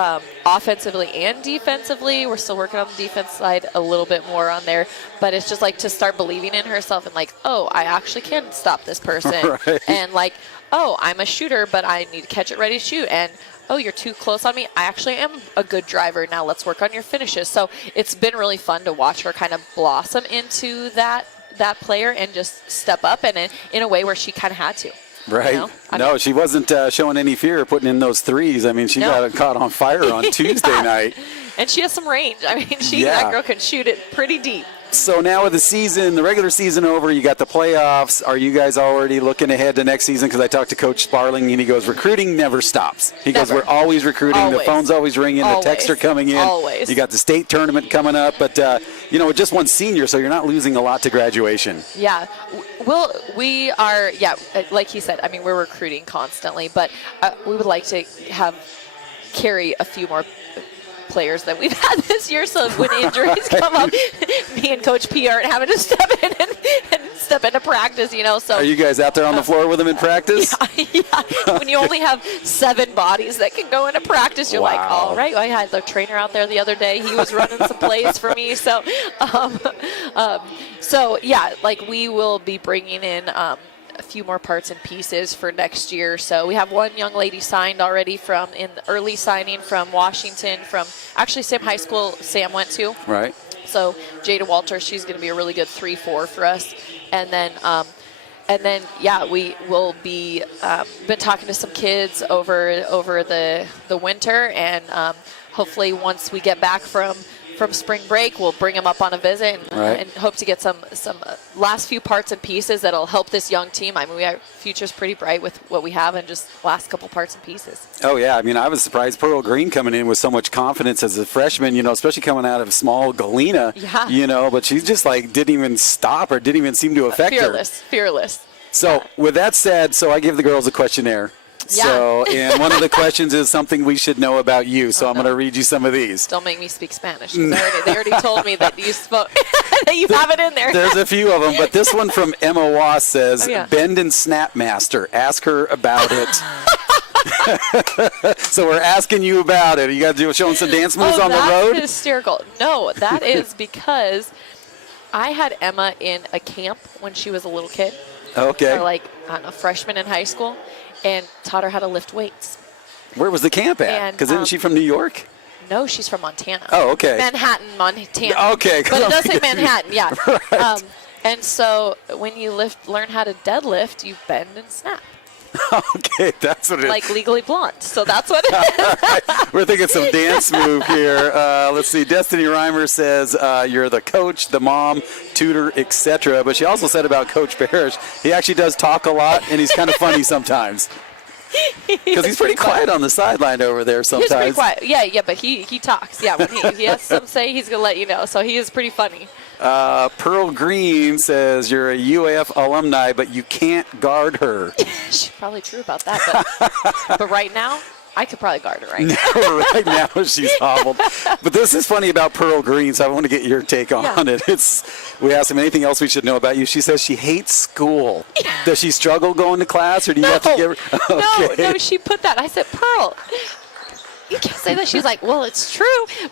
offensively and defensively. We're still working on the defense side a little bit more on there, but it's just like to start believing in herself and like, oh, I actually can stop this person. And like, oh, I'm a shooter, but I need to catch it ready to shoot. And oh, you're too close on me. I actually am a good driver. Now let's work on your finishes. So it's been really fun to watch her kind of blossom into that player and just step up, and in a way where she kind of had to. Right. You know? No, she wasn't showing any fear of putting in those threes. I mean, she got caught on fire on Tuesday night. And she has some range. I mean, that girl can shoot it pretty deep. So now with the regular season over, you got the playoffs. Are you guys already looking ahead to next season? Because I talked to Coach Sparling, and he goes, recruiting never stops. He goes, we're always recruiting. Always. The phone's always ringing. The texts are coming in. Always. You got the state tournament coming up. But, you know, just one senior, so you're not losing a lot to graduation. Yeah. Well, we are, like he said, I mean, we're recruiting constantly. But we would like to carry a few more players that we've had this year. So when injuries come up, me and Coach P aren't having to step in and step into practice, So Are you guys out there on the floor with them in practice? yeah. When you only have 7 bodies that can go into practice, you're like, all right. I had the trainer out there the other day. He was running some plays for me. So, like we will be bringing in a few more parts and pieces for next year. So we have one young lady signed already in the early signing from Washington, from actually same high school Sam went to. Right. So Jada Walter, she's going to be a really good 3-4 for us. And then we will be been talking to some kids over the winter, and hopefully once we get back from spring break, we'll bring them up on a visit and hope to get some last few parts and pieces that'll help this young team. I mean, our future's pretty bright with what we have and just last couple parts and pieces. Oh, yeah. I mean, I was surprised Pearl Green coming in with so much confidence as a freshman, especially coming out of small Galena, but she just didn't even stop or didn't even seem to affect her. Fearless. So with that said, I give the girls a questionnaire. Yeah. So, and one of the questions is something we should know about you. So I'm going to read you some of these. Don't make me speak Spanish. 'Cause they already told me that you spoke, that you have it in there. There's a few of them, but this one from Emma Wass says, Bend and Snap Master. Ask her about it. So we're asking you about it. You got to show them some dance moves on the road? That's hysterical. No, that is because I had Emma in a camp when she was a little kid. Okay. Or a freshman in high school, and taught her how to lift weights. Where was the camp at? Because isn't she from New York? No, she's from Montana. Oh, okay. Manhattan, Montana. Okay. But it does say Manhattan, yeah. Right. And so when you learn how to deadlift, you bend and snap. Okay, that's what it is. Like Legally Blonde. So that's what it is. Right. We're thinking some dance move here. Let's see. Destiny Reimer says you're the coach, the mom, tutor, etc. But she also said about Coach Parrish, he actually does talk a lot, and he's kind of funny sometimes. Because he's pretty quiet on the sideline over there sometimes. He's pretty quiet. Yeah, but he talks. Yeah, when he has some say, he's going to let you know. So he is pretty funny. Pearl Green says you're a UAF alumni, but you can't guard her. She's probably true about that. But right now, I could probably guard her right now. Right now, she's hobbled. But this is funny about Pearl Green, so I want to get your take on it. We asked him anything else we should know about you. She says she hates school. Does she struggle going to class, or do you have to give her? Okay. No, she put that. I said, Pearl, you can't say that. She's like, well, it's true.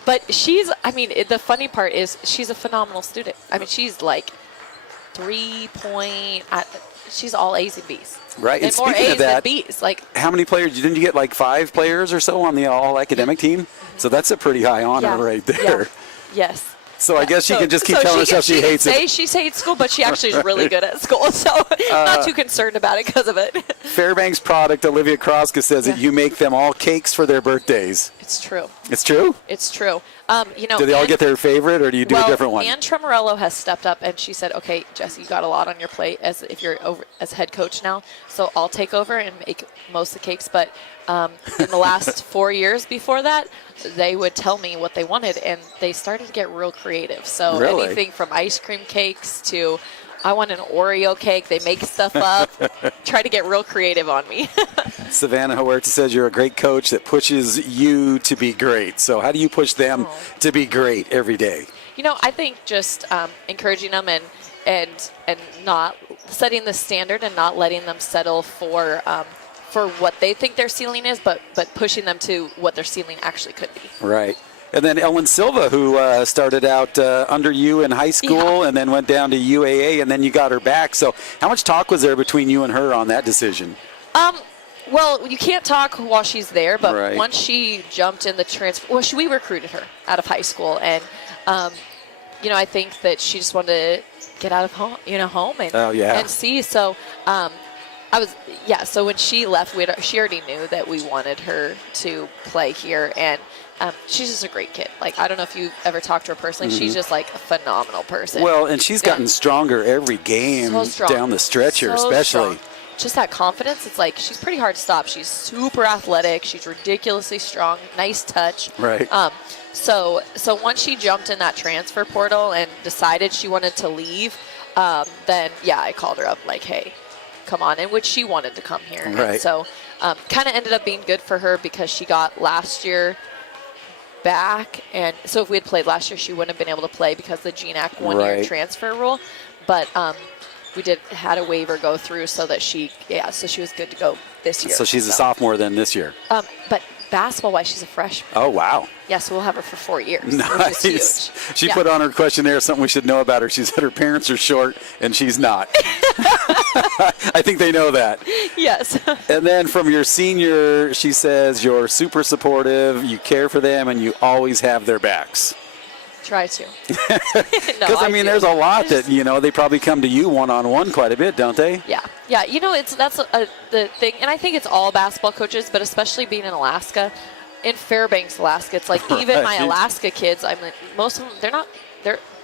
But the funny part is she's a phenomenal student. I mean, she's like 3-point. She's all A's and B's. Right. And more speaking A's of that, than B's. how many players? Didn't you get 5 players or so on the all-academic team? So that's a pretty high honor right there. Yeah. Yes. So I guess she can just keep telling herself she hates it. She hates school, but she actually is really good at school. So not too concerned about it because of it. Fairbanks product, Olivia Kroska says that you make them all cakes for their birthdays. It's true. It's true? It's true. Do they all get their favorite, or do you do a different one? Ann Tremorello has stepped up, and she said, okay, Jesse, you got a lot on your plate if you're over as head coach now, so I'll take over and make most of the cakes. But in the last 4 years before that, they would tell me what they wanted, and they started to get real creative. So anything from ice cream cakes to I want an Oreo cake. They make stuff up, try to get real creative on me. Savannah Huerta says you're a great coach that pushes you to be great. So how do you push them to be great every day? I think just encouraging them and not setting the standard and not letting them settle for what they think their ceiling is, but pushing them to what their ceiling actually could be. Right. And then Ellen Silva, who started out under you in high school and then went down to UAA, and then you got her back. So how much talk was there between you and her on that decision? Well, you can't talk while she's there, but once she jumped in the transfer, we recruited her out of high school, and I think that she just wanted to get out of home and see. So so when she left, she already knew that we wanted her to play here, and she's just a great kid. I don't know if you've ever talked to her personally. She's just a phenomenal person. Well, and she's gotten stronger every game down the stretch here, especially. Strong. Just that confidence. It's she's pretty hard to stop. She's super athletic. She's ridiculously strong. Nice touch. Right. So once she jumped in that transfer portal and decided she wanted to leave, then I called her up hey, come on, and which she wanted to come here. Right. And so kind of ended up being good for her because she got last year back, and so if we had played last year, she wouldn't have been able to play because of the GNAC one-year Right. transfer rule. But we had a waiver go through so that she was good to go this year. So she's a sophomore then this year. But basketball-wise, she's a freshman. Oh, wow. Yeah, so we'll have her for 4 years, Nice. which is huge. She Yeah. put on her questionnaire something we should know about her. She said her parents are short, and she's not. I think they know that. Yes. And then from your senior, she says you're super supportive, you care for them, and you always have their backs. Try to. Because, I mean, there's a lot that, they probably come to you one-on-one quite a bit, don't they? Yeah. That's the thing, and I think it's all basketball coaches, but especially being in Alaska, in Fairbanks, Alaska, it's like even my Right. Alaska kids. I mean, most of them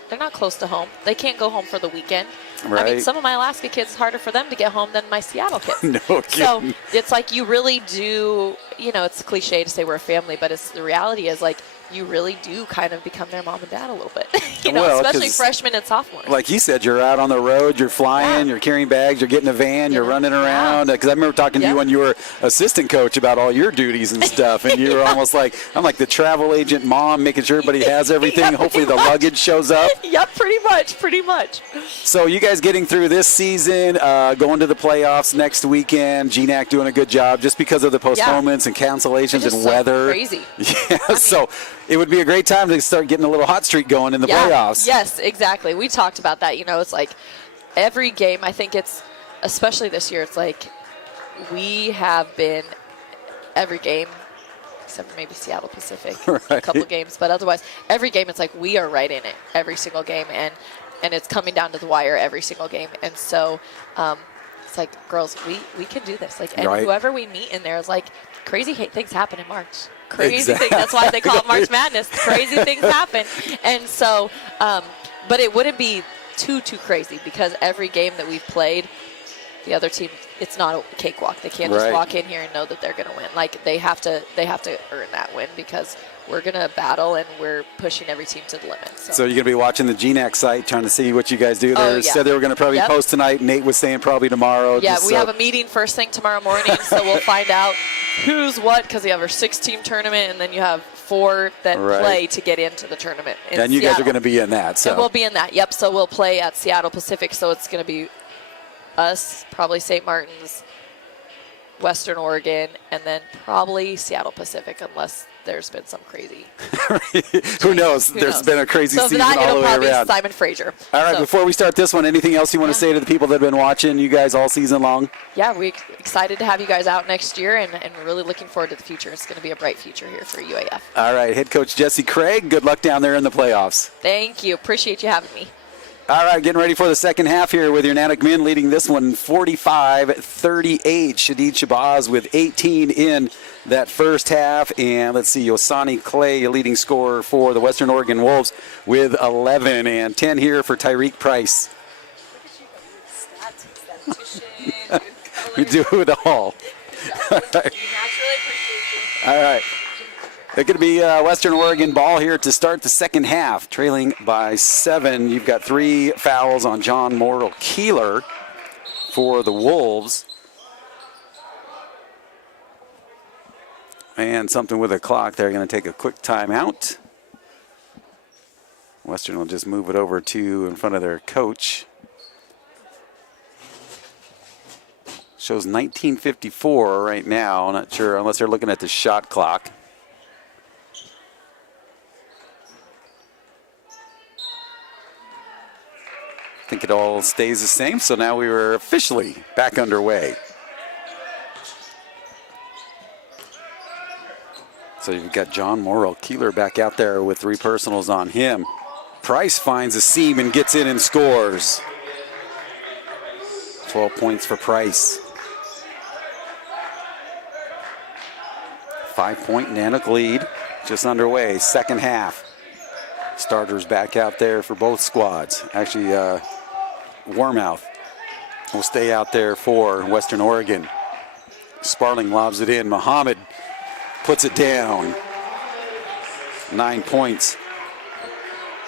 they're not close to home. They can't go home for the weekend. I mean, Right. some of my Alaska kids, it's harder for them to get home than my Seattle kids. No So kidding. it's like you really do. It's a cliche to say we're a family, but the reality is like you really do kind of become their mom and dad a little bit. Well, especially 'cause freshmen and sophomores. Like you said, you're out on the road, you're flying, Yeah. you're carrying bags, you're getting a van, you're Yeah. running around. Because I remember talking to you Yeah. when you were assistant coach about all your duties and stuff, and you were almost like, I'm like the travel agent mom, making sure everybody has everything. Yeah, Hopefully the pretty much. luggage shows up. Yep, pretty much. So you guys getting through this season, going to the playoffs next weekend. GNAC doing a good job just because of the postponements and cancellations It's just and so weather. crazy. Yeah, so it would be a great time to start getting a little hot streak going in the playoffs. Yes, exactly. We talked about that. It's like every game, I think it's, especially this year, it's like we have been every game, except for maybe Seattle Pacific, a Right. couple games, but otherwise, every game, it's like we are right in it every single game, and it's coming down to the wire every single game. And so it's like, girls, we can do this. Like, and Right. whoever we meet in there is like, crazy things happen in March. Crazy Exactly. things. That's why they call it March Madness. Crazy things happen. And so, but it wouldn't be too crazy because every game that we've played, the other team, it's not a cakewalk. They can't just Right. walk in here and know that they're going to win. Like they have to earn that win because we're going to battle and we're pushing every team to the limit. So you're going to be watching the GNAC site, trying to see what you guys do there. Oh, yeah. Said they were going to probably Yep. post tonight. Nate was saying probably tomorrow. Yeah, just we have a meeting first thing tomorrow morning, so we'll find out who's what because we have our 6-team tournament, and then you have 4 that Right. play to get into the tournament. In and you guys are Seattle. going to be in that. So And we'll be in that. Yep. So we'll play at Seattle Pacific. So it's going to be us, probably St. Martin's, Western Oregon, and then probably Seattle Pacific, unless there's been some crazy. who knows? Who There's knows? been a crazy So for season that, all it'll the way probably around. be Simon Fraser. All right, So, before we start this one, anything else you want to say to the people that have been watching you guys all season long? yeah, we're excited to have you guys out next year, and we're really looking forward to the future. It's going to be a bright future here for UAF. All right, head coach Jesse Craig, good luck down there in the playoffs. Thank you. Appreciate you having me. All right, getting ready for the second half here with your Natick men leading this one 45-38. Shadid Shabazz with 18 in that first half. And let's see, Yosani Clay, a leading scorer for the Western Oregon Wolves with 11 and 10 here for Tyreek Price. We do it all. All right. It's going to be Western Oregon ball here to start the second half, trailing by 7. You've got 3 fouls on John Mortal Keeler for the Wolves. And something with a clock. They're going to take a quick timeout. Western will just move it over to in front of their coach. Shows 19:54 right now. Not sure unless they're looking at the shot clock. I think it all stays the same, so now we were officially back underway. So you've got John Morrell Keeler back out there with 3 personals on him. Price finds a seam and gets in and scores. 12 points for Price. 5-point Natick lead, just underway, second half. Starters back out there for both squads. Actually, Warmouth will stay out there for Western Oregon. Sparling lobs it in. Muhammad puts it down. 9 points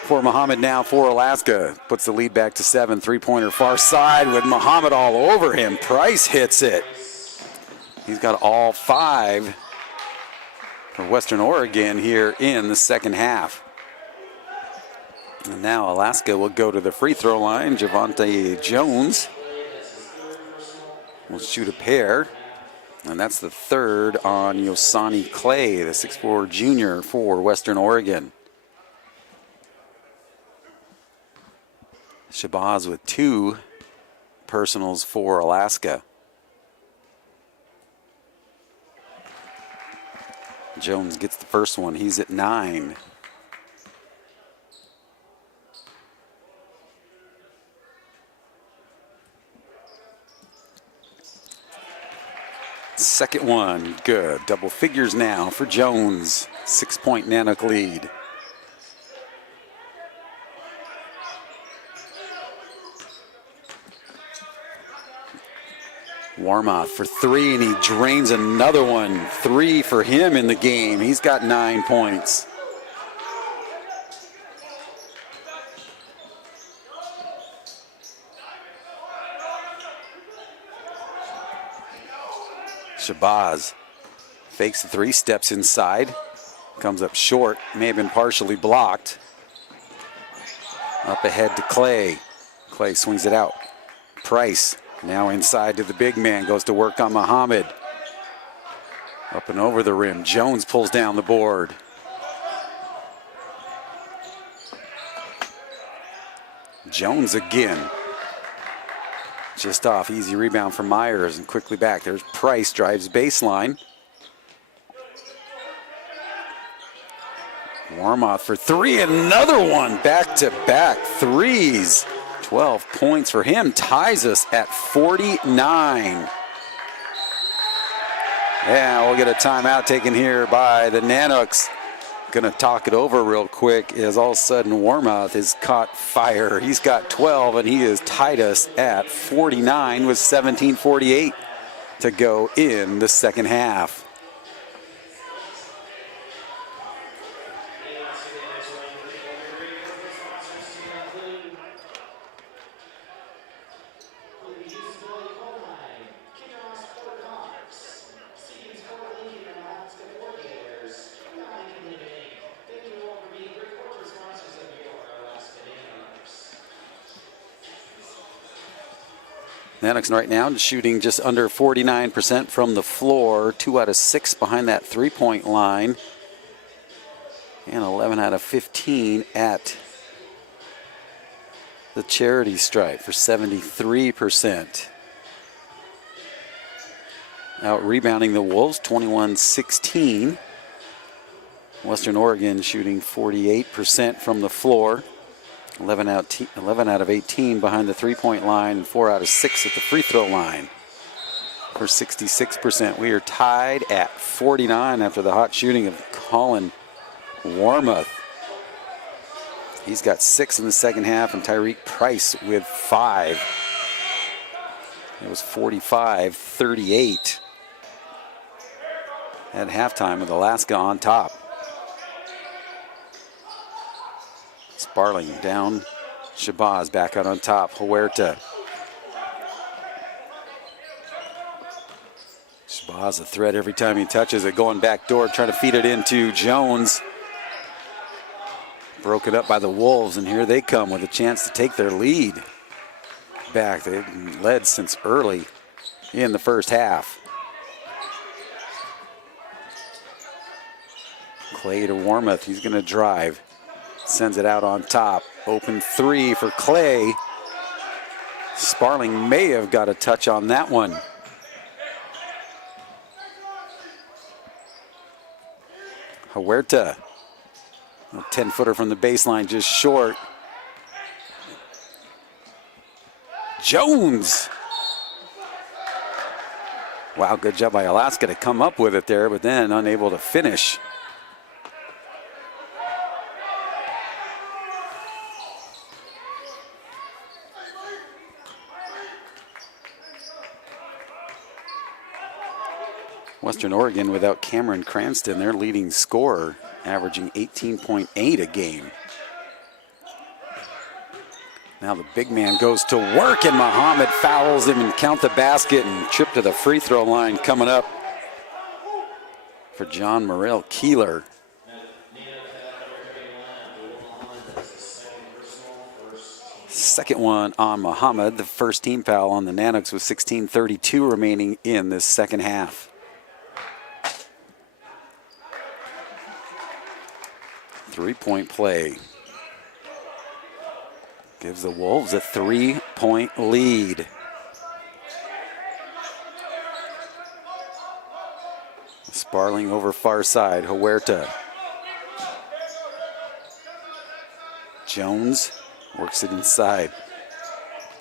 for Muhammad now for Alaska. Puts the lead back to 7. 3-pointer far side with Muhammad all over him. Price hits it. He's got all 5. for Western Oregon here in the second half. And now Alaska will go to the free throw line. Javante Jones will shoot a pair. And that's the third on Yosani Clay, the 6'4" junior for Western Oregon. Shabazz with 2 personals for Alaska. Jones gets the first one. He's at 9. Second one, good. Double figures now for Jones. 6-point Nanook lead. Warmoth for 3, and he drains another one. 3 for him in the game. He's got 9 points. Shabazz fakes the 3, steps inside, comes up short, may have been partially blocked. Up ahead to Clay. Clay swings it out. Price now inside to the big man, goes to work on Muhammad. Up and over the rim. Jones pulls down the board. Jones again. Just off, easy rebound for Myers, and quickly back. There's Price, drives baseline. Warmoth for 3, another one, back-to-back threes. 12 points for him, ties us at 49. Yeah, we'll get a timeout taken here by the Nanooks. Gonna talk it over real quick as all of a sudden Warmoth has caught fire. He's got 12 and he has tied us at 49 with 17:48 to go in the second half. Nanooks right now shooting just under 49% from the floor, 2 out of 6 behind that three-point line, and 11 out of 15 at the charity stripe for 73%. Out rebounding the Wolves, 21-16. Western Oregon shooting 48% from the floor. 11 out of 18 behind the three-point line, and 4 out of 6 at the free throw line for 66%. We are tied at 49 after the hot shooting of Colin Warmoth. He's got 6 in the second half, and Tyreek Price with 5. It was 45-38 at halftime with Alaska on top. Sparling down. Shabazz back out on top. Huerta. Shabazz a threat every time he touches it. Going back door, trying to feed it into Jones. Broken up by the Wolves, and here they come with a chance to take their lead back. They've led since early in the first half. Clay to Warmoth. He's going to drive. Sends it out on top. Open 3 for Clay. Sparling may have got a touch on that one. Huerta. A 10-footer from the baseline, just short. Jones. Wow, good job by Alaska to come up with it there, but then unable to finish. Western Oregon without Cameron Cranston, their leading scorer, averaging 18.8 a game. Now the big man goes to work, and Muhammad fouls him and count the basket and trip to the free throw line coming up. for John Morrell Keeler. Second one on Muhammad, the first team foul on the Nanoks with 16:32 remaining in this second half. Three-point play. Gives the Wolves a 3-point lead. Sparling over far side, Huerta. Jones works it inside.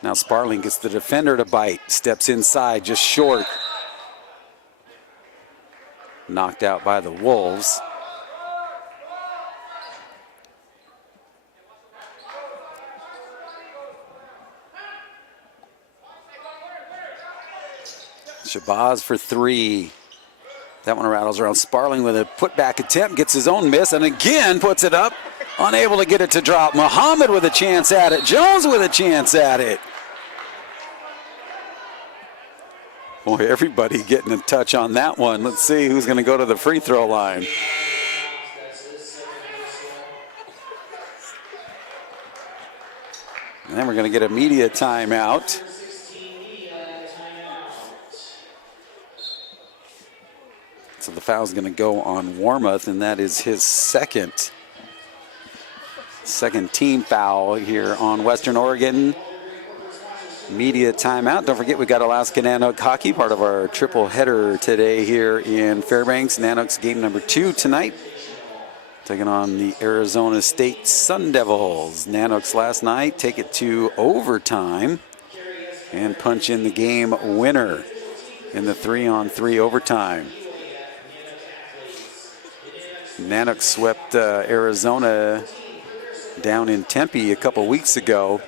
Now Sparling gets the defender to bite. Steps inside, just short. Knocked out by the Wolves. Shabazz for three. That one rattles around. Sparling with a putback attempt, gets his own miss, and again puts it up. Unable to get it to drop. Muhammad with a chance at it. Jones with a chance at it. Boy, everybody getting a touch on that one. Let's see who's going to go to the free throw line. And then we're going to get a media timeout. So the foul's going to go on Warmoth, and that is his second team foul here on Western Oregon. Media timeout. Don't forget, we got Alaska Nanook hockey, part of our triple header today here in Fairbanks. Nanooks game number 2 tonight, taking on the Arizona State Sun Devils. Nanooks last night take it to overtime and punch in the game winner in the 3-on-3 overtime. Nanook swept Arizona down in Tempe a couple weeks ago.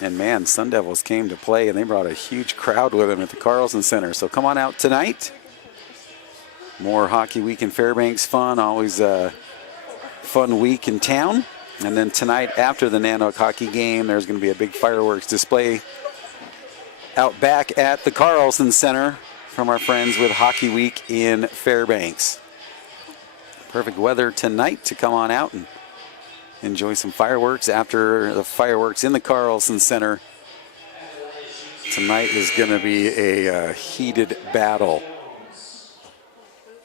And man, Sun Devils came to play, and they brought a huge crowd with them at the Carlson Center. So come on out tonight. More Hockey Week in Fairbanks fun, always a fun week in town. And then tonight after the Nanook hockey game, there's going to be a big fireworks display out back at the Carlson Center from our friends with Hockey Week in Fairbanks. Perfect weather tonight to come on out and enjoy some fireworks after the fireworks in the Carlson Center. Tonight is going to be a heated battle.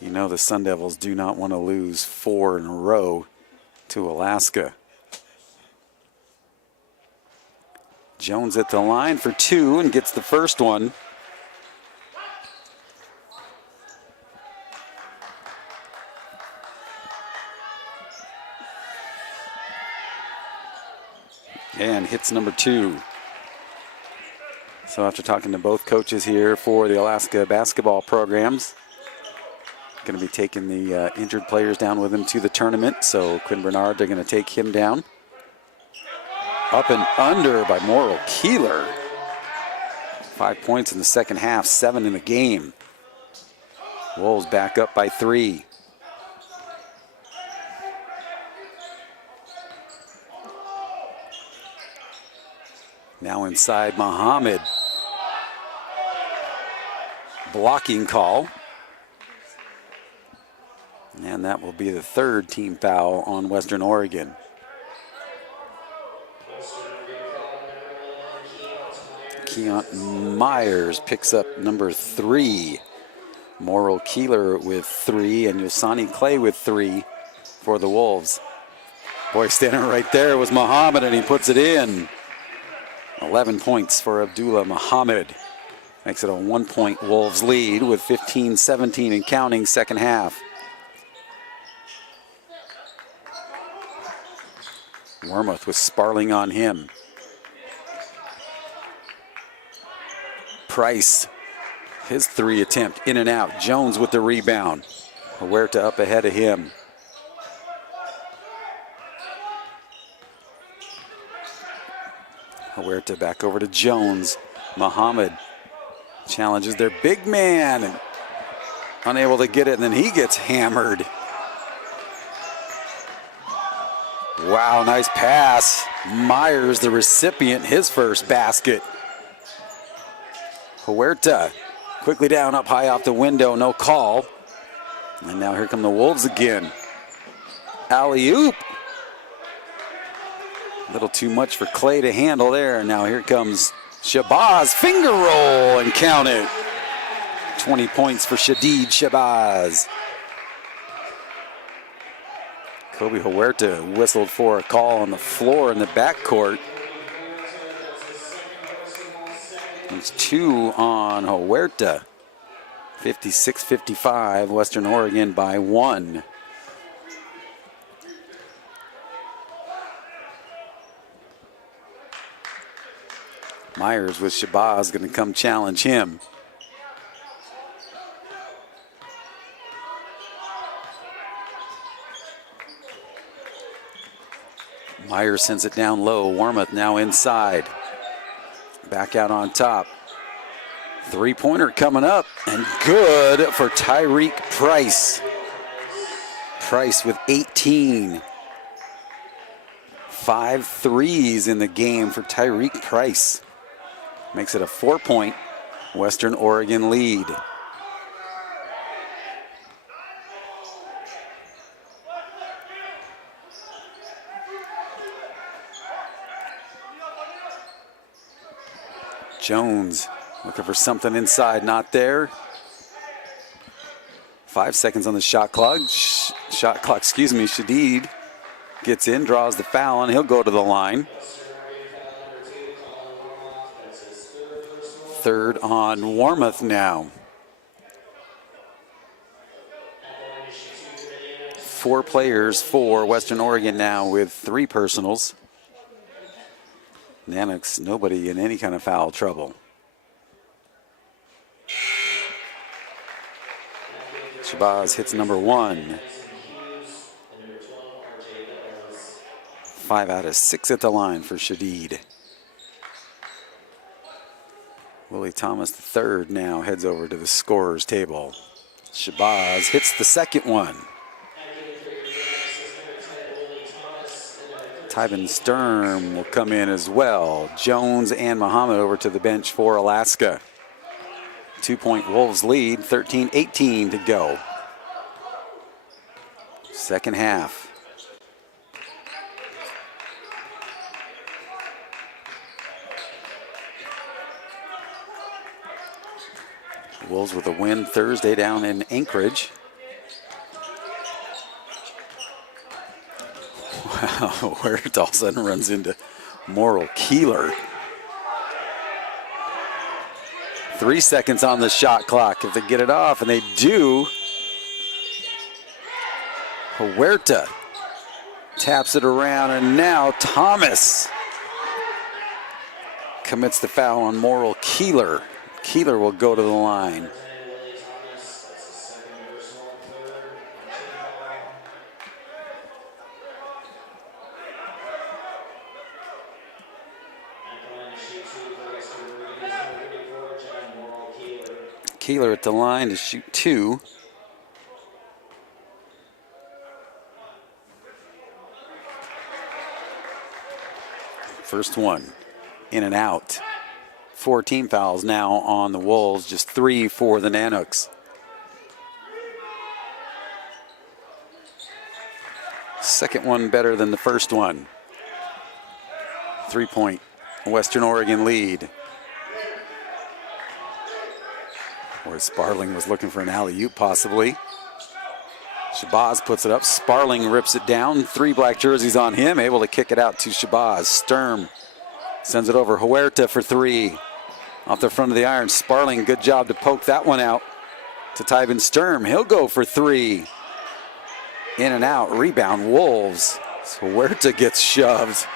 You know the Sun Devils do not want to lose 4 in a row to Alaska. Jones at the line for 2 and gets the first one. And hits number 2. So after talking to both coaches here for the Alaska basketball programs, going to be taking the injured players down with them to the tournament. So Quinn Bernard, they're going to take him down. Up and under by Morrell Keeler. 5 points in the second half, 7 in the game. Wolves back up by 3. Now inside Muhammad. Blocking call. And that will be the 3rd team foul on Western Oregon. Keont Myers picks up number 3. Morrell Keeler with 3 and Yosani Clay with 3 for the Wolves. Boy, standing right there was Muhammad, and he puts it in. 11 points for Abdullah Muhammad. Makes it a 1-point Wolves lead with 15-17 and counting second half. Wormuth with Sparling on him. Price, his 3 attempt, in and out. Jones with the rebound. Huerta up ahead of him. Huerta back over to Jones. Muhammad challenges their big man. And unable to get it, and then he gets hammered. Wow, nice pass. Myers, the recipient, his first basket. Huerta quickly down, up high off the window, no call. And now here come the Wolves again. Alley-oop. A little too much for Clay to handle there. Now here comes Shabazz. Finger roll and count it. 20 points for Shadid Shabazz. Kobe Huerta whistled for a call on the floor in the backcourt. It's 2 on Huerta. 56-55, Western Oregon by 1. Myers with Shabazz going to come challenge him. Myers sends it down low. Warmoth now inside. Back out on top. Three-pointer coming up, and good for Tyreek Price. Price with 18. 5 threes in the game for Tyreek Price. Makes it a 4-point Western Oregon lead. Jones looking for something inside, not there. 5 seconds on the shot clock. Shadid gets in, draws the foul, and he'll go to the line. Third on Warmoth now. 4 players for Western Oregon now with 3 personals. Nanook's nobody in any kind of foul trouble. Shabazz hits number 1. 5 out of 6 at the line for Shadid. Willie Thomas III now heads over to the scorer's table. Shabazz hits the second one. Tyben Sturm will come in as well. Jones and Muhammad over to the bench for Alaska. 2-point Wolves lead, 13-18 to go. Second half. Wolves with a win Thursday down in Anchorage. Wow, where it all of a sudden runs into Morrill Keeler. 3 seconds on the shot clock. If they get it off, and they do, Huerta taps it around, and now Thomas commits the foul on Morrill Keeler. Keeler will go to the line. Keeler at the line to shoot 2. First one, in and out. 4 team fouls now on the Wolves, just 3 for the Nanooks. Second one better than the first one. 3-point Western Oregon lead. Where Sparling was looking for an alley-oop possibly. Shabazz puts it up. Sparling rips it down. 3 black jerseys on him. Able to kick it out to Shabazz. Sturm sends it over. Huerta for 3. Off the front of the iron. Sparling, good job to poke that one out to Tyben Sturm. He'll go for 3. In and out. Rebound Wolves. So Huerta gets shoved.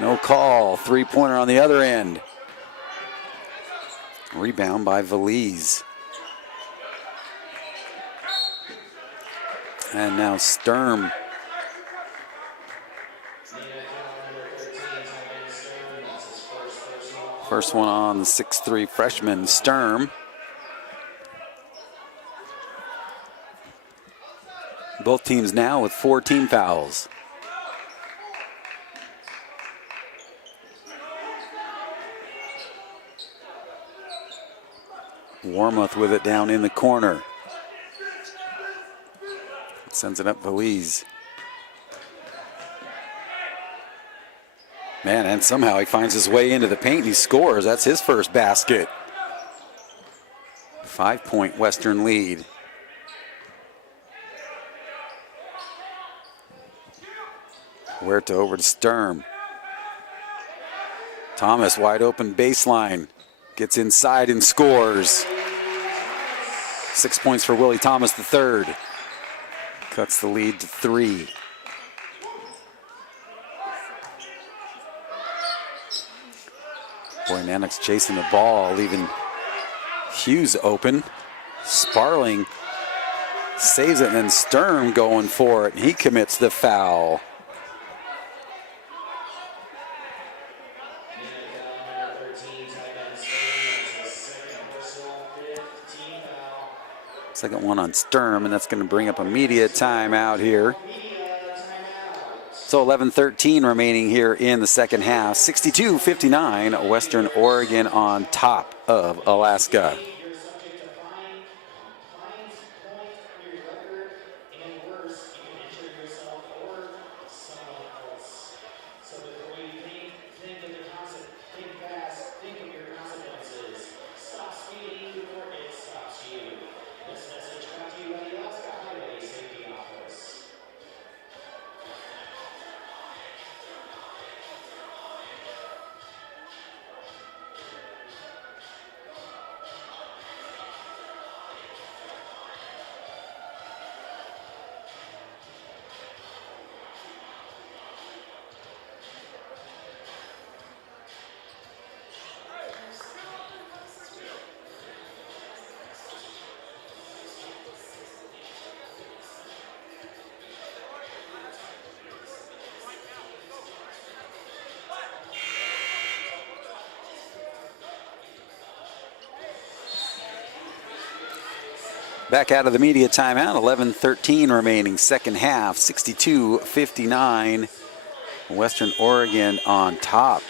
No call. 3-pointer on the other end. Rebound by Valise. And now Sturm. First one on the 6'3" freshman, Sturm. Both teams now with 4 team fouls. Warmoth with it down in the corner. Sends it up Belize. Man, and somehow he finds his way into the paint and he scores. That's his first basket. 5-point Western lead. Huerta over to Sturm. Thomas wide open baseline. Gets inside and scores. 6 points for Willie Thomas III. Cuts the lead to 3. Boy, Nanook's chasing the ball, leaving Hughes open. Sparling saves it, and then Sturm going for it. He commits the foul. Second one on Sturm, and that's going to bring up a media timeout here. So 11:13 remaining here in the second half. 62-59, Western Oregon on top of Alaska. Back out of the media timeout, 11:13 remaining, second half, 62-59. Western Oregon on top.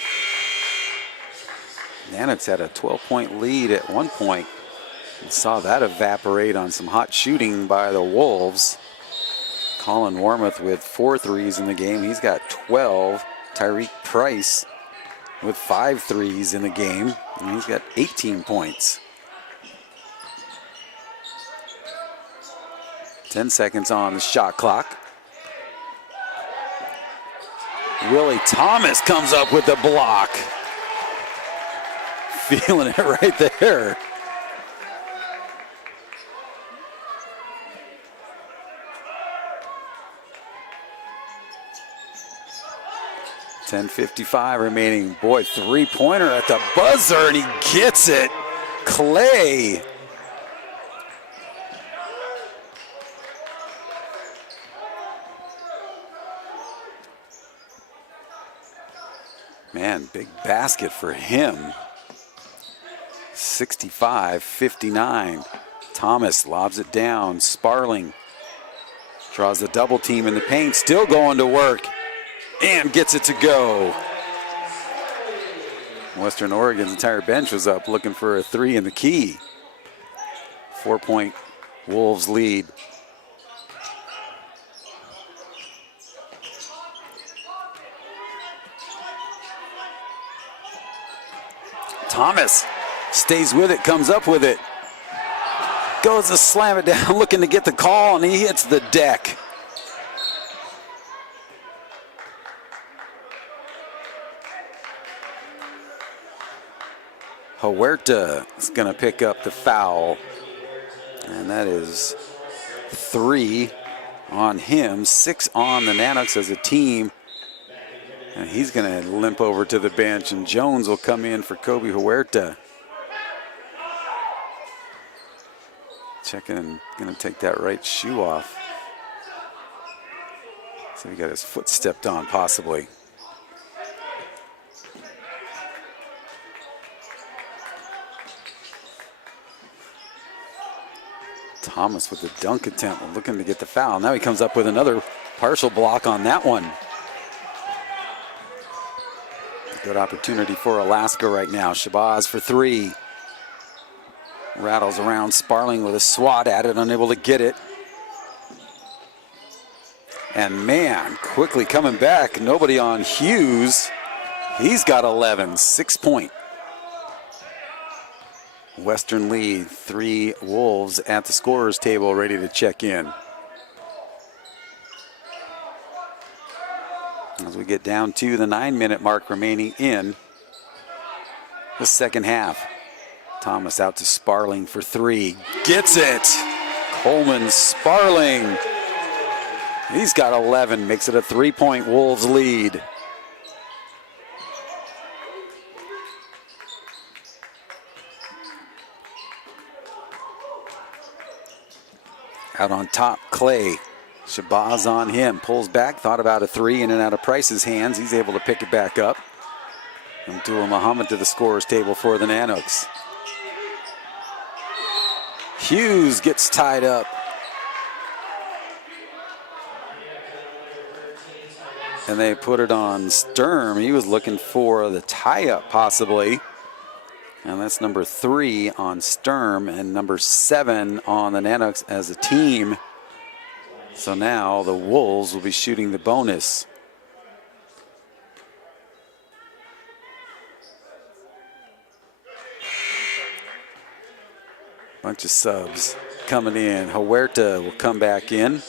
Nanook's had a 12-point lead at one point. We saw that evaporate on some hot shooting by the Wolves. Colin Warmoth with 4 threes in the game. He's got 12. Tyreek Price with 5 threes in the game, and he's got 18 points. 10 seconds on the shot clock. Willie Thomas comes up with the block. Feeling it right there. .55 remaining. Boy, three-pointer at the buzzer, and he gets it. Clay. Man, big basket for him. 65-59. Thomas lobs it down. Sparling draws the double team in the paint. Still going to work. And gets it to go. Western Oregon's entire bench was up looking for a 3 in the key. 4-point Wolves lead. Thomas stays with it, comes up with it. Goes to slam it down, looking to get the call, and he hits the deck. Huerta is going to pick up the foul, and that is 3 on him, 6 on the Nanooks as a team. And he's going to limp over to the bench, and Jones will come in for Kobe Huerta. Checking and going to take that right shoe off. So he got his foot stepped on, possibly. Thomas with the dunk attempt, looking to get the foul. Now he comes up with another partial block on that one. Good opportunity for Alaska right now. Shabazz for 3. Rattles around. Sparling with a swat at it, unable to get it. And man, quickly coming back. Nobody on Hughes. He's got 11, 6-point. Western lead, 3 Wolves at the scorer's table ready to check in. As we get down to the 9-minute mark remaining in the second half. Thomas out to Sparling for 3. Gets it! Coleman Sparling. He's got 11, makes it a 3-point Wolves lead. Out on top, Clay. Shabazz on him, pulls back, thought about a 3, in and out of Price's hands. He's able to pick it back up. Abdul Muhammad to the scorer's table for the Nanooks. Hughes gets tied up. And they put it on Sturm. He was looking for the tie-up possibly. And that's number 3 on Sturm and number 7 on the Nanooks as a team. So now the Wolves will be shooting the bonus. Bunch of subs coming in. Huerta will come back in.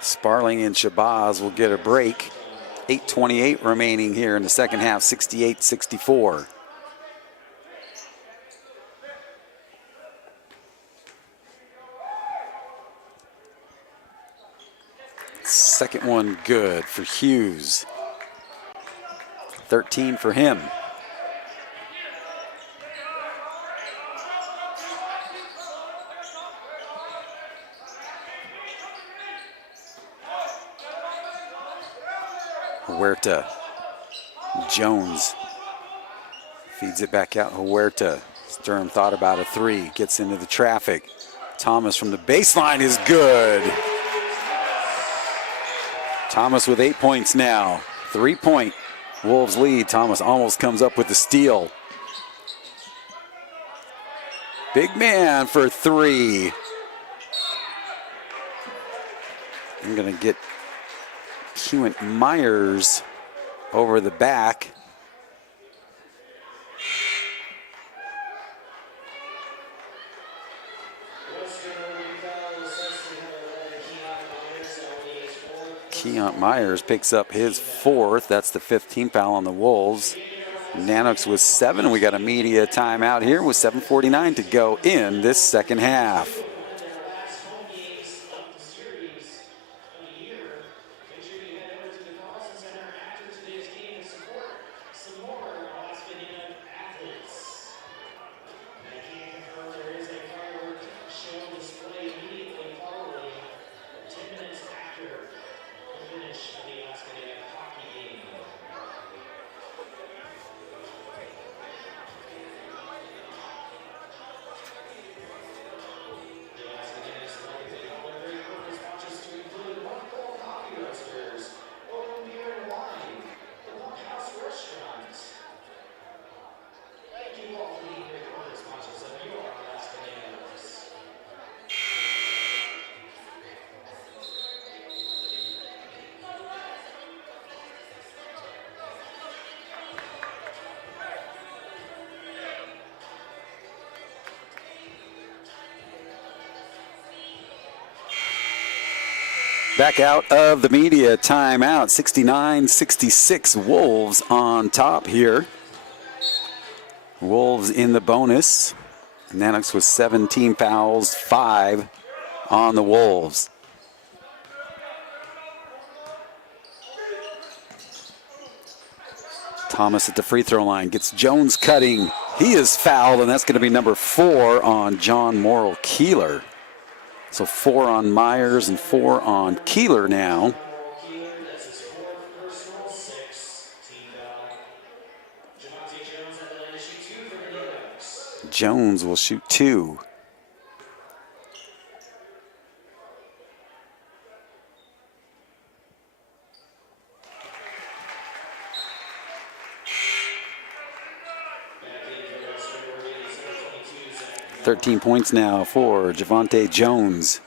Sparling and Shabazz will get a break. 8:28 remaining here in the second half, 68-64. Second one good for Hughes. 13 for him. Huerta. Jones feeds it back out. Huerta. Sturm thought about a 3. Gets into the traffic. Thomas from the baseline is good. Thomas with 8 points now. 3-point Wolves lead. Thomas almost comes up with the steal. Big man for 3. I'm going to get Hewitt Myers over the back. Keont Myers picks up his 4th. That's the 15th foul on the Wolves. Nanooks with 7. We got a media timeout here with 7:49 to go in this second half. Back out of the media timeout. 69-66 Wolves on top here. Wolves in the bonus. Nanooks with 17 fouls, 5 on the Wolves. Thomas at the free throw line gets Jones cutting. He is fouled, and that's going to be number 4 on John Morrill Keeler. So 4 on Myers and 4 on Keeler now. Jones will shoot 2. .13 points now for Javonte Jones.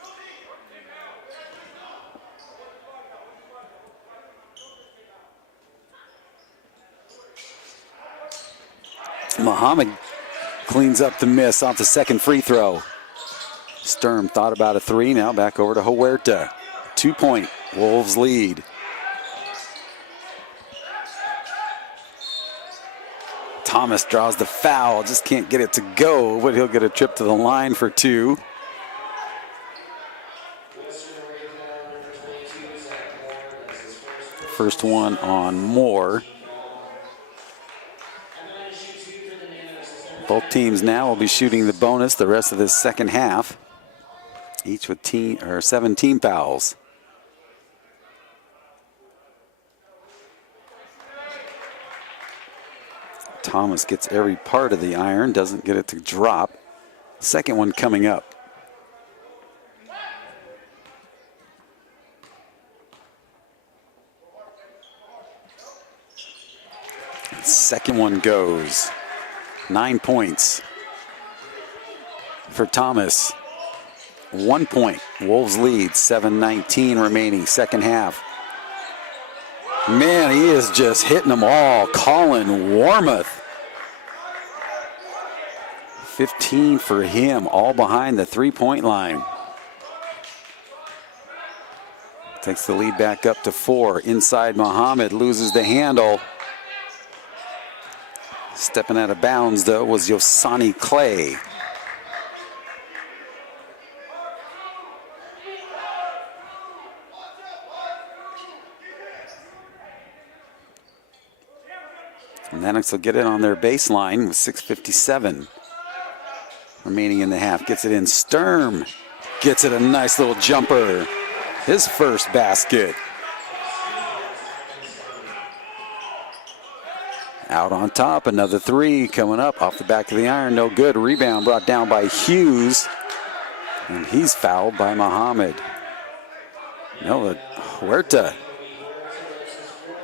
Muhammad cleans up the miss off the second free throw. Sturm thought about a three. Now back over to Huerta. 2-point Wolves lead. Thomas draws the foul. Just can't get it to go, but he'll get a trip to the line for two. First one on Moore. Both teams now will be shooting the bonus the rest of this second half, each with 7 team fouls. Thomas gets every part of the iron, doesn't get it to drop. Second one coming up. Second one goes. 9 points for Thomas. 1 point. Wolves lead. 7:19 remaining. Second half. Man, he is just hitting them all. Colin Warmoth. 15 for him, all behind the 3-point line. Takes the lead back up to 4. Inside Muhammad, loses the handle. Stepping out of bounds, though, was Yosani Clay. And Lennox will get it on their baseline with 6:57 remaining in the half. Gets it in. Sturm gets it a nice little jumper. His first basket. Out on top, another three coming up off the back of the iron. No good. Rebound brought down by Hughes. And he's fouled by Muhammad. No, Huerta.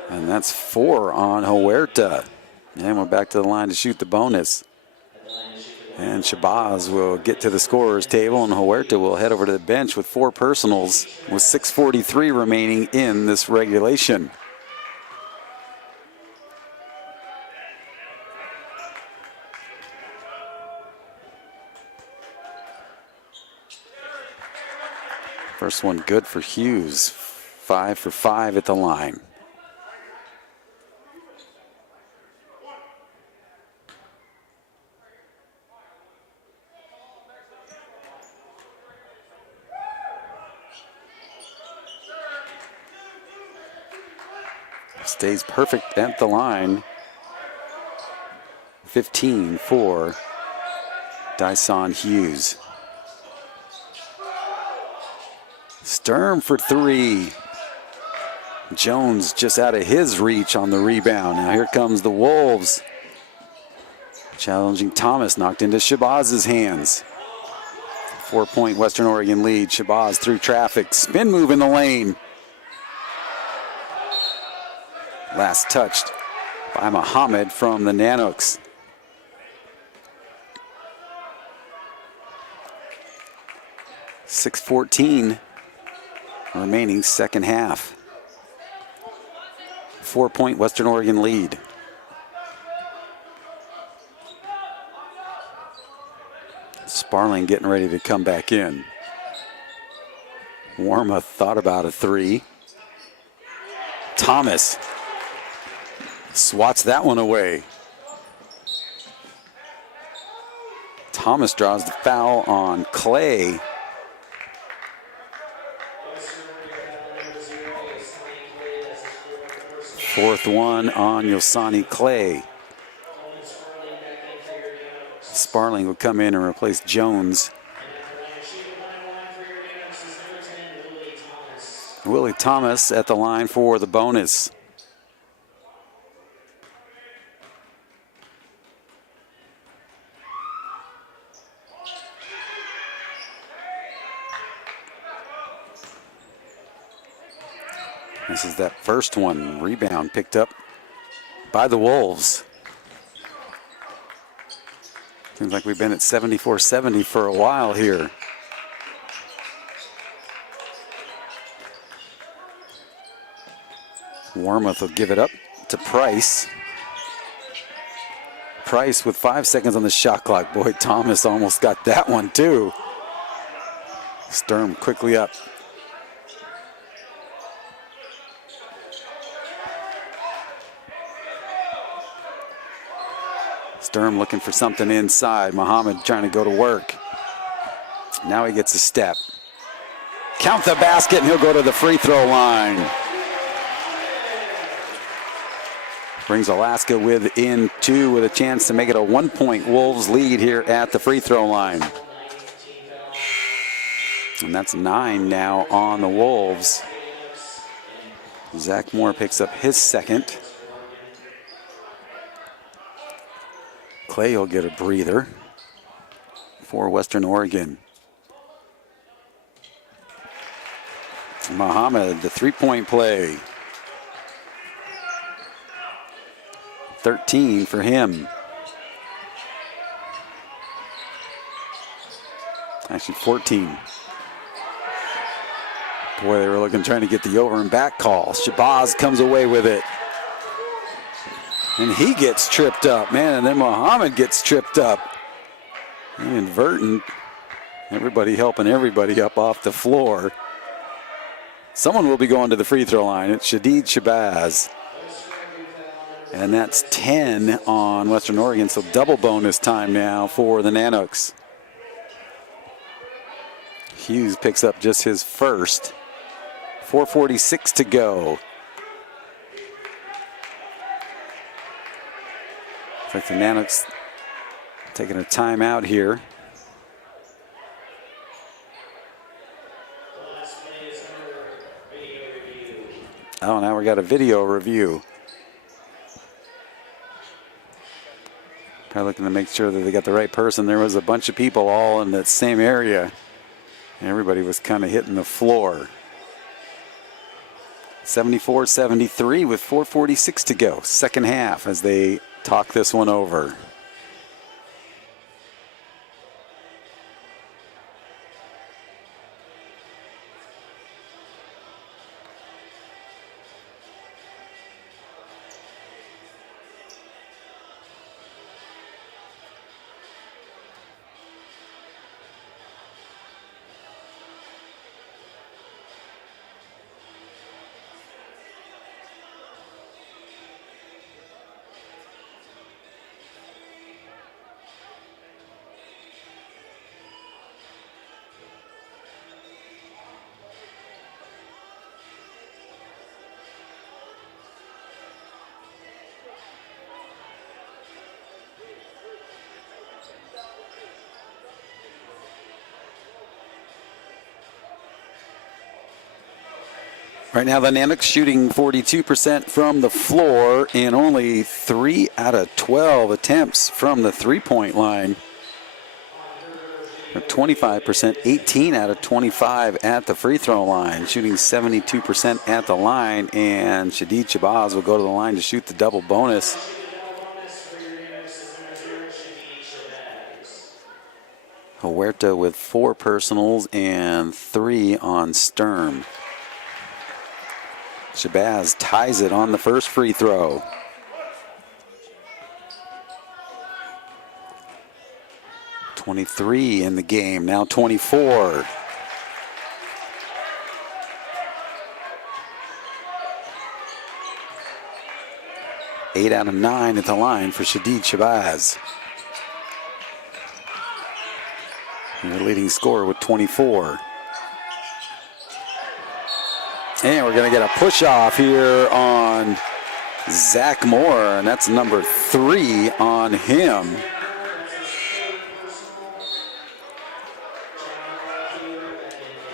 And that's 4 on Huerta. And we're back to the line to shoot the bonus. And Shabazz will get to the scorer's table, and Huerta will head over to the bench with 4 personals with 6:43 remaining in this regulation. First one good for Hughes. 5 for 5 at the line. Stays perfect at the line. 15 for Dyson Hughes. Sturm for 3. Jones just out of his reach on the rebound. Now here comes the Wolves. Challenging Thomas, knocked into Shabazz's hands. 4-point Western Oregon lead. Shabazz through traffic. Spin move in the lane. Last touched by Muhammad from the Nanooks. .614 remaining second half. 4-point Western Oregon lead. Sparling getting ready to come back in. Warmoth thought about a three. Thomas swats that one away. Thomas draws the foul on Clay. Fourth one on Yosani Clay. Sparling will come in and replace Jones. Willie Thomas at the line for the bonus. This is that first one. Rebound picked up by the Wolves. Seems like we've been at 74-70 for a while here. Warmoth will give it up to Price. Price with 5 seconds on the shot clock. Boy, Thomas almost got that one too. Sturm quickly up. Sturm looking for something inside. Muhammad trying to go to work. Now he gets a step. Count the basket and he'll go to the free throw line. Brings Alaska within 2 with a chance to make it a 1-point Wolves lead here at the free throw line. And that's 9 now on the Wolves. Zach Moore picks up his second. Clay will get a breather for Western Oregon. Muhammad, the three-point play. 13 for him. Actually 14. Boy, they were looking, trying to get the over and back call. Shabazz comes away with it. And he gets tripped up, man, and then Muhammad gets tripped up. Inadvertent. Everybody helping everybody up off the floor. Someone will be going to the free throw line. It's Shadid Shabazz. And that's 10 on Western Oregon, so double bonus time now for the Nanooks. Hughes picks up just his first. 4:46 to go. Looks like the Nanooks taking a timeout here. Oh, now we got a video review. Probably looking to make sure that they got the right person. There was a bunch of people all in that same area. Everybody was kind of hitting the floor. 74-73 with 4:46 to go. Second half as they talk this one over. Right now, the Nanooks shooting 42% from the floor and only 3 out of 12 attempts from the three-point line. 25%, 18 out of 25 at the free throw line, shooting 72% at the line, and Shadid Shabazz will go to the line to shoot the double bonus. Huerta with 4 personals and 3 on Sturm. Shabazz ties it on the first free throw. .23 in the game, now 24. Eight out of 9 at the line for Shadid Shabazz. Their leading scorer with 24. And we're going to get a push off here on Zach Moore, and that's number 3 on him.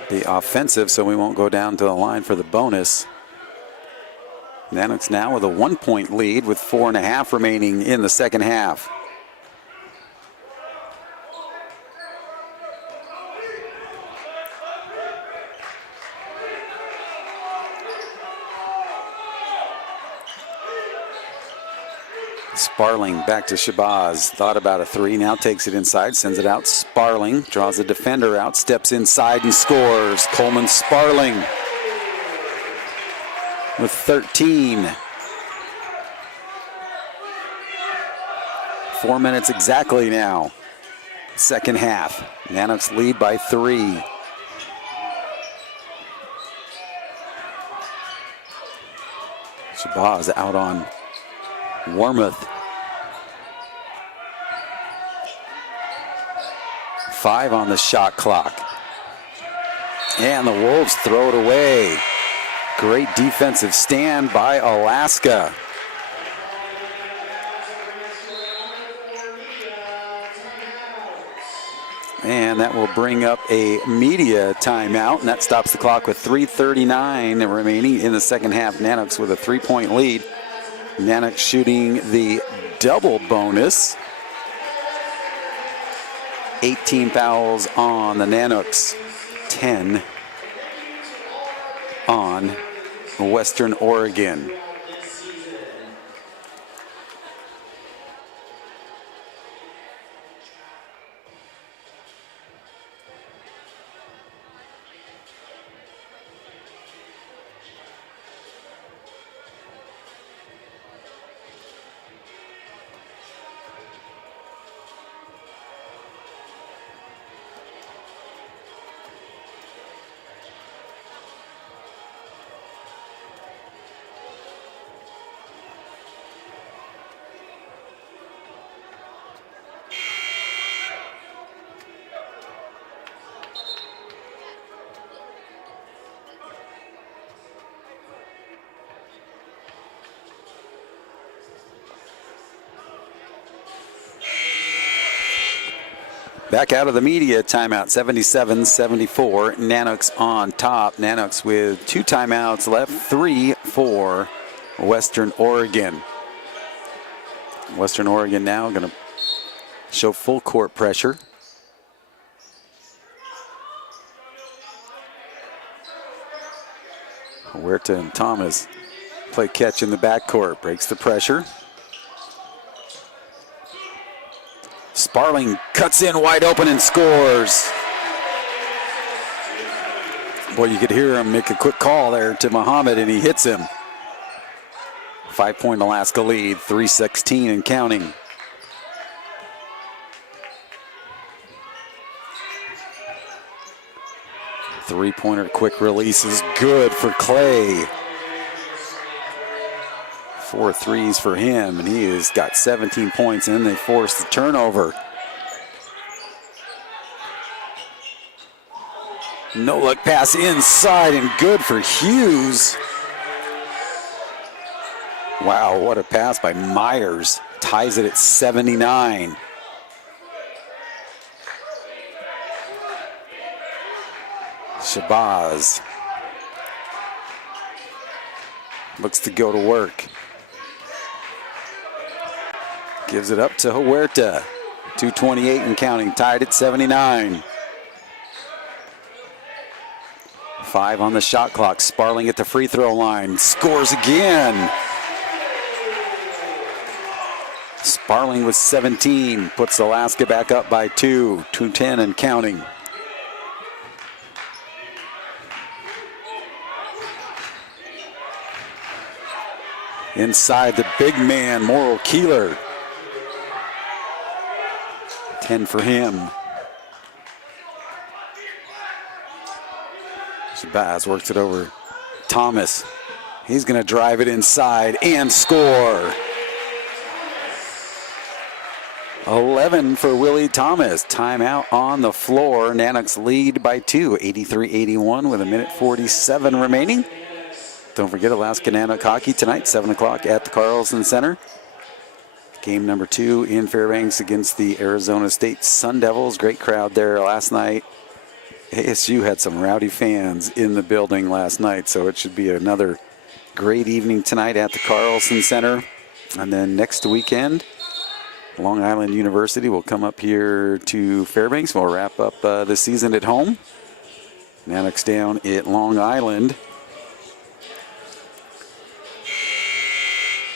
The offensive, so we won't go down to the line for the bonus. Nanooks now with a 1-point lead with 4.5 remaining in the second half. Sparling back to Shabazz. Thought about a 3, now takes it inside, sends it out. Sparling draws a defender out, steps inside and scores. Coleman Sparling with 13. 4 minutes exactly now. Second half. Nanoks lead by 3. Shabazz out on Warmouth. 5 on the shot clock. And the Wolves throw it away. Great defensive stand by Alaska. And that will bring up a media timeout, and that stops the clock with 3:39 remaining in the second half. Nanoks with a 3-point lead. Nanoks shooting the double bonus. 18 fouls on the Nanoks, 10 on Western Oregon. Back out of the media timeout, 77-74. Nanoks on top. Nanoks with 2 timeouts left, 3 for Western Oregon. Western Oregon now going to show full court pressure. Huerta and Thomas play catch in the backcourt, breaks the pressure. Sparling cuts in wide open and scores. Boy, you could hear him make a quick call there to Muhammad, and he hits him. 5-point Alaska lead, 3:16 and counting. Three-pointer quick release is good for Clay. 4 threes for him, and he has got 17 points, and they force the turnover. No look pass inside, and good for Hughes. Wow, what a pass by Myers. Ties it at 79. Shabazz looks to go to work. Gives it up to Huerta. 2:28 and counting, tied at 79. 5 on the shot clock. Sparling at the free throw line. Scores again. Sparling with 17. Puts Alaska back up by 2. 2:10 and counting. Inside the big man, Morrill Keeler. 10 for him. Shabazz works it over Thomas. He's going to drive it inside and score. 11 for Willie Thomas. Timeout on the floor. Nanoks lead by 2, 83-81 with 1:47 remaining. Don't forget Alaska Nanook hockey tonight, 7 o'clock at the Carlson Center. Game number 2 in Fairbanks against the Arizona State Sun Devils. Great crowd there last night. ASU had some rowdy fans in the building last night, so it should be another great evening tonight at the Carlson Center. And then next weekend, Long Island University will come up here to Fairbanks. We'll wrap up the season at home. Nanook's down at Long Island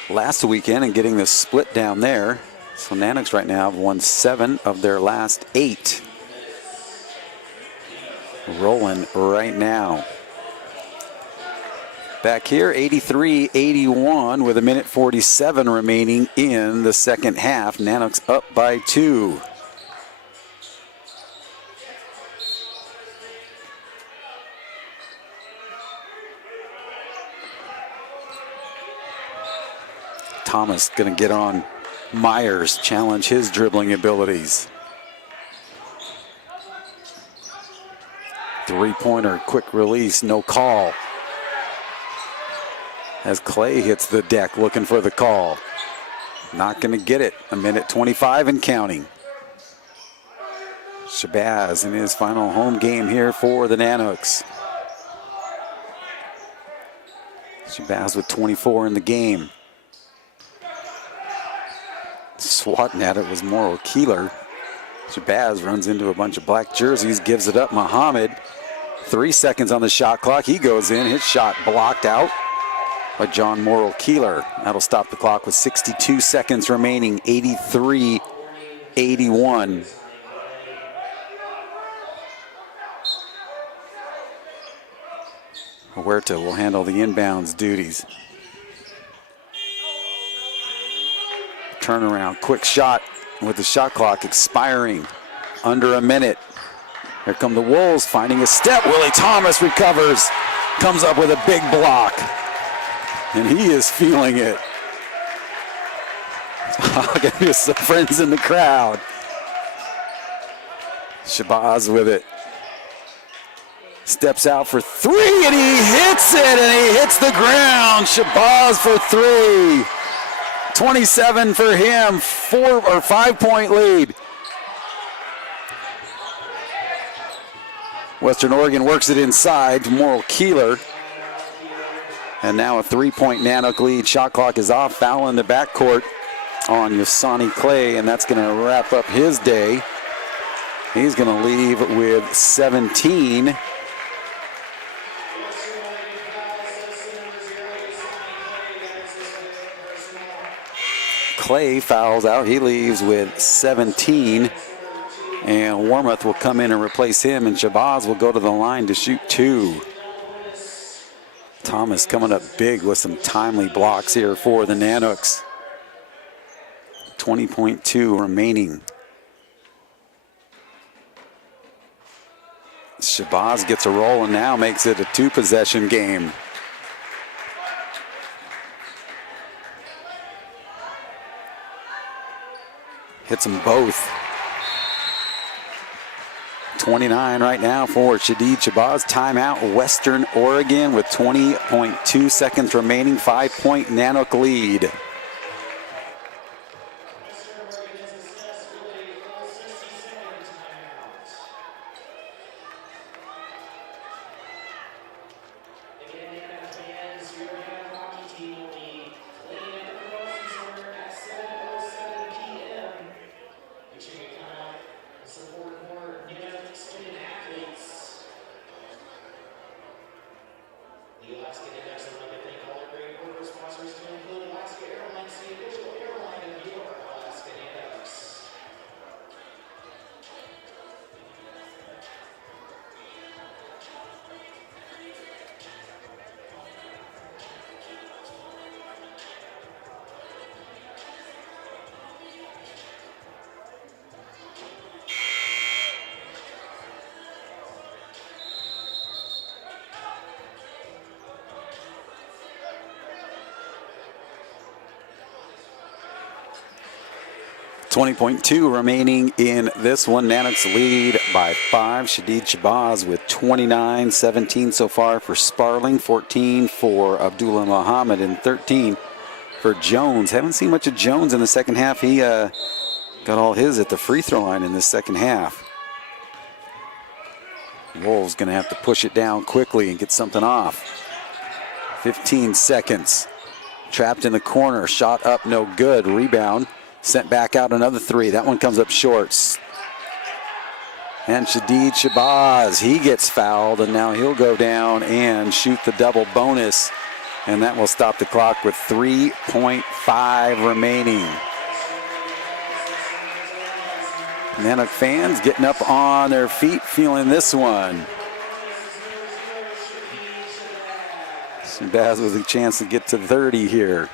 last weekend and getting the split down there. So Nanook's right now have won 7 of their last 8. Rolling right now. Back here, 83-81 with 1:47 remaining in the second half. Nanook's up by 2. Thomas going to get on Myers, challenge his dribbling abilities. Three-pointer, quick release, no call. As Clay hits the deck looking for the call. Not going to get it. 1:25 and counting. Shabazz in his final home game here for the Nanooks. Shabazz with 24 in the game. Swatting at it was Morrow Keeler. Shabazz runs into a bunch of black jerseys, gives it up. Muhammad, 3 seconds on the shot clock. He goes in, his shot blocked out by John Morrow Keeler. That'll stop the clock with 62 seconds remaining, 83-81. Huerta will handle the inbounds duties. Turnaround, quick shot with the shot clock expiring under a minute. Here come the Wolves finding a step. Willie Thomas recovers, comes up with a big block, and he is feeling it. Got some friends in the crowd. Shabazz with it. Steps out for 3, and he hits it, and he hits the ground. Shabazz for 3. 27 for him, 5-point lead. Western Oregon works it inside to Morrow Keeler. And now a 3-point Nanook lead. Shot clock is off. Foul in the backcourt on Yasani Clay, and that's going to wrap up his day. He's going to leave with 17. Clay fouls out. He leaves with 17. And Warmoth will come in and replace him, and Shabazz will go to the line to shoot 2. Thomas coming up big with some timely blocks here for the Nanooks. 20.2 remaining. Shabazz gets a roll and now makes it a 2-possession game. Hits them both. 29 right now for Shadid Shabazz. Timeout, Western Oregon with 20.2 seconds remaining. 5-point Nanook lead. Alaska Index, I'd like to thank all our great corporate sponsors to include Alaska Airlines, the official airline of your Alaska Index. .2 remaining in this one. Nanooks lead by 5. Shadid Shabazz with 29, 17 so far for Sparling, 14 for Abdullah Muhammad, and 13 for Jones. Haven't seen much of Jones in the second half. He got all his at the free throw line in the second half. Wolves going to have to push it down quickly and get something off. 15 seconds. Trapped in the corner. Shot up, no good. Rebound. Sent back out, another 3. That one comes up short. And Shadid Shabazz, he gets fouled, and now he'll go down and shoot the double bonus. And that will stop the clock with 3.5 remaining. Nanook fans getting up on their feet, feeling this one. Shabazz with a chance to get to 30 here.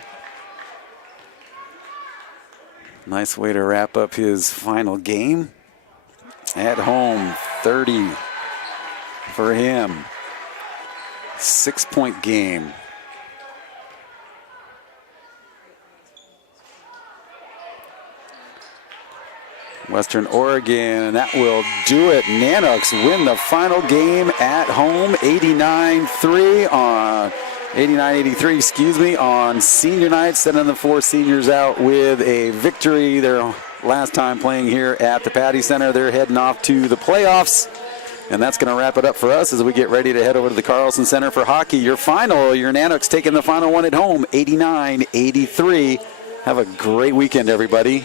Nice way to wrap up his final game. At home, 30 for him. 6-point game. Western Oregon, that will do it. Nanooks win the final game at home, 89-3 on 89-83, excuse me, on senior night, sending the 4 seniors out with a victory. Their last time playing here at the Patty Center. They're heading off to the playoffs. And that's going to wrap it up for us as we get ready to head over to the Carlson Center for hockey. Your Nanooks taking the final one at home, 89-83. Have a great weekend, everybody.